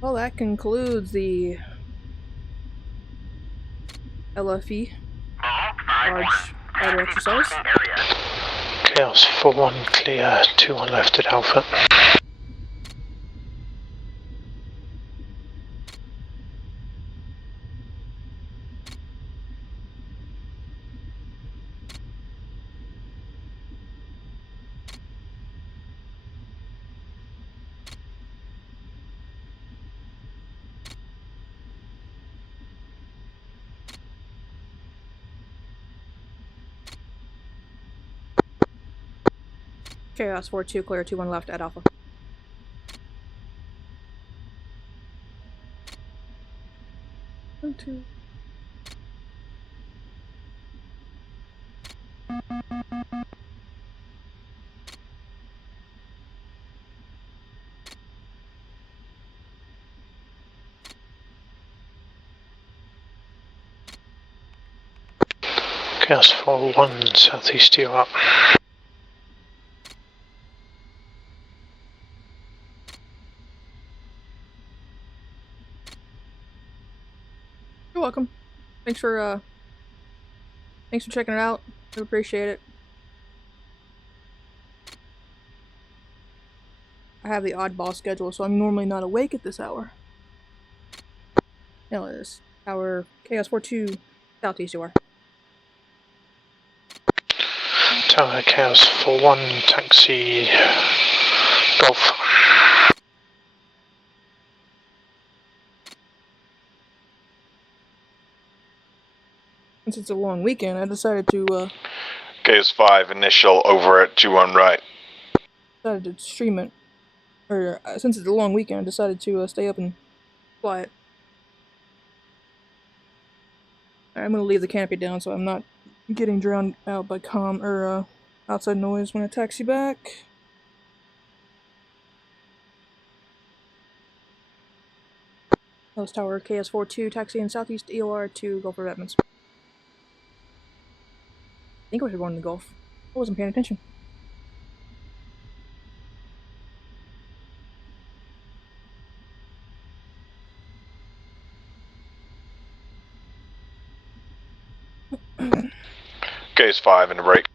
Well, that concludes the LFE large fighter exercise. Chaos 4-1 clear, 2-1 left at Alpha. Chaos 4-2 clear, 2-1 left at Alpha. One, two. Chaos 4-1 southeast, you up. You're welcome. Thanks for checking it out. I appreciate it. I have the oddball schedule, so I'm normally not awake at this hour. No, it is. Tower Chaos 4-2 southeast you are. Tower Chaos 4-1 taxi Golf. Since it's a long weekend, I decided to Chaos 5 initial over at 2-1 right. decided to stream it. Or since it's a long weekend, I decided to stay up and fly it. I'm gonna leave the canopy down so I'm not getting drowned out by outside noise when I taxi back. Host Tower KS42 taxi in southeast EOR to Gulf of Edmonds. I think we should go in the Gulf. I wasn't paying attention. Chaos 5 in the break.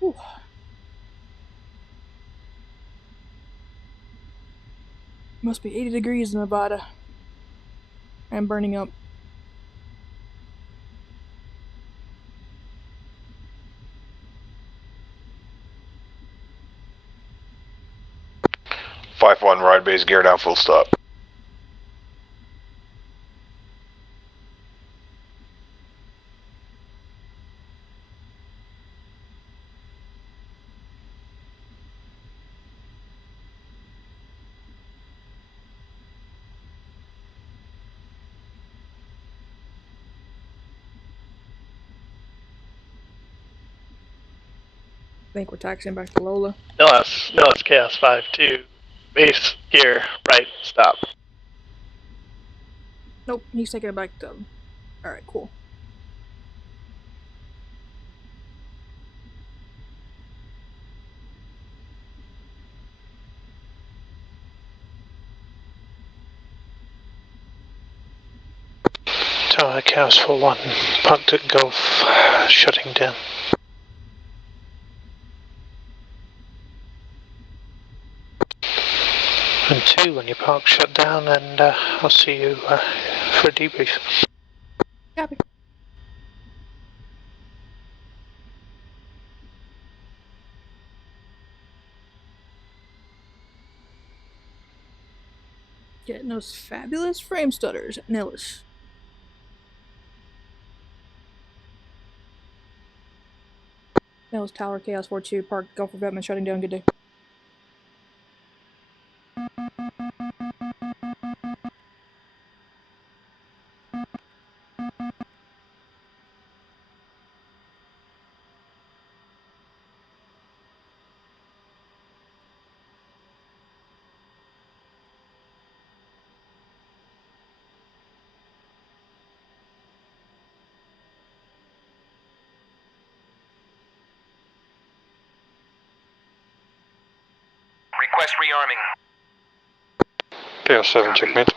Whew. Must be 80 degrees in Nevada. I'm burning up. Five one ride base gear down full stop. I think we're taxiing back to Lola. No, it's Chaos 5-2. Base gear, right, stop. Nope, he's taking it back to... Alright, cool. Tower Chaos 4-1, parked at Golf, shutting down. And 2 when your park shut down, and I'll see you for a debrief. Copy. Getting those fabulous frame stutters at Nellis. Nellis Tower, Chaos 4-2, Park, Gulf of Edmond, shutting down, good day. Request rearming. Chaos 7, checkmate.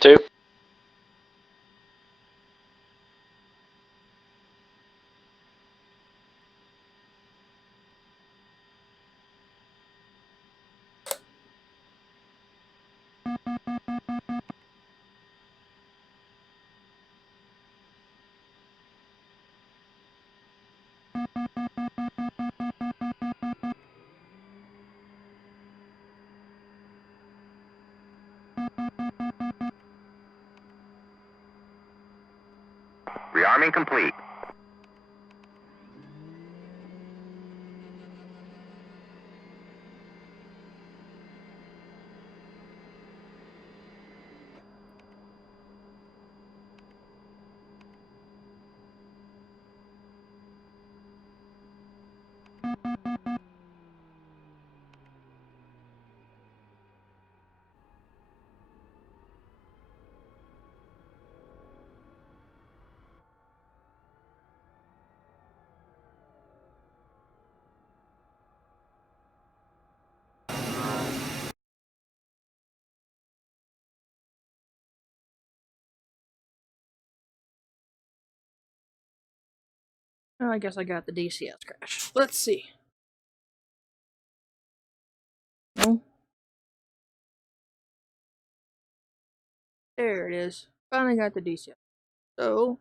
2. Rearming complete. Oh, I guess I got the DCS crash. Let's see. No. There it is. Finally got the DCS. So,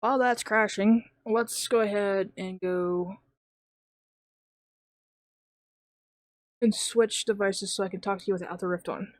while that's crashing, let's go ahead and go and switch devices so I can talk to you without the Rift on.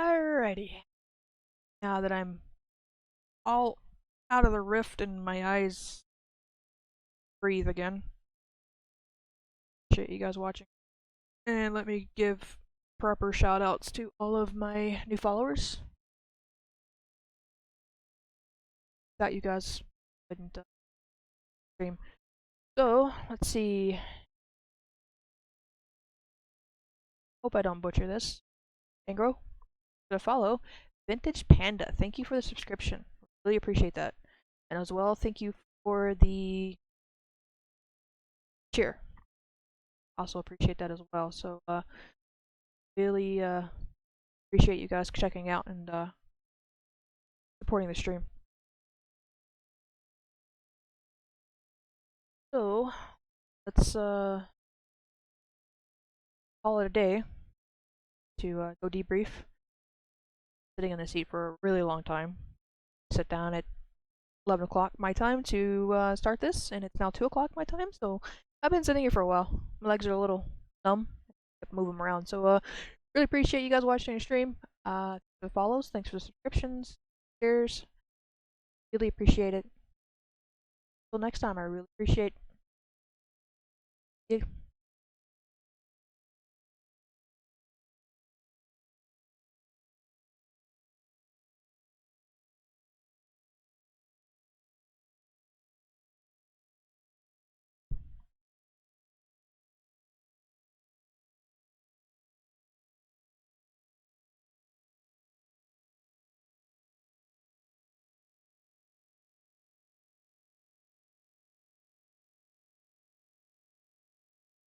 Alrighty. Now that I'm all out of the rift and my eyes breathe again. Appreciate you guys watching. And let me give proper shout outs to all of my new followers. Without you guys, I couldn't stream. So, let's see. Hope I don't butcher this. Angro, to follow. Vintage Panda, thank you for the subscription. Really appreciate that. And as well, thank you for the cheer. Also appreciate that as well. So, really appreciate you guys checking out and supporting the stream. So, let's call it a day to go debrief. Sitting in the seat for a really long time. Sit down at 11 o'clock my time to start this, and it's now 2 o'clock my time, so I've been sitting here for a while. My legs are a little numb. I kept moving them around, so really appreciate you guys watching the stream. the follows. Thanks for the subscriptions, shares. Really appreciate it. Until next time, I really appreciate you.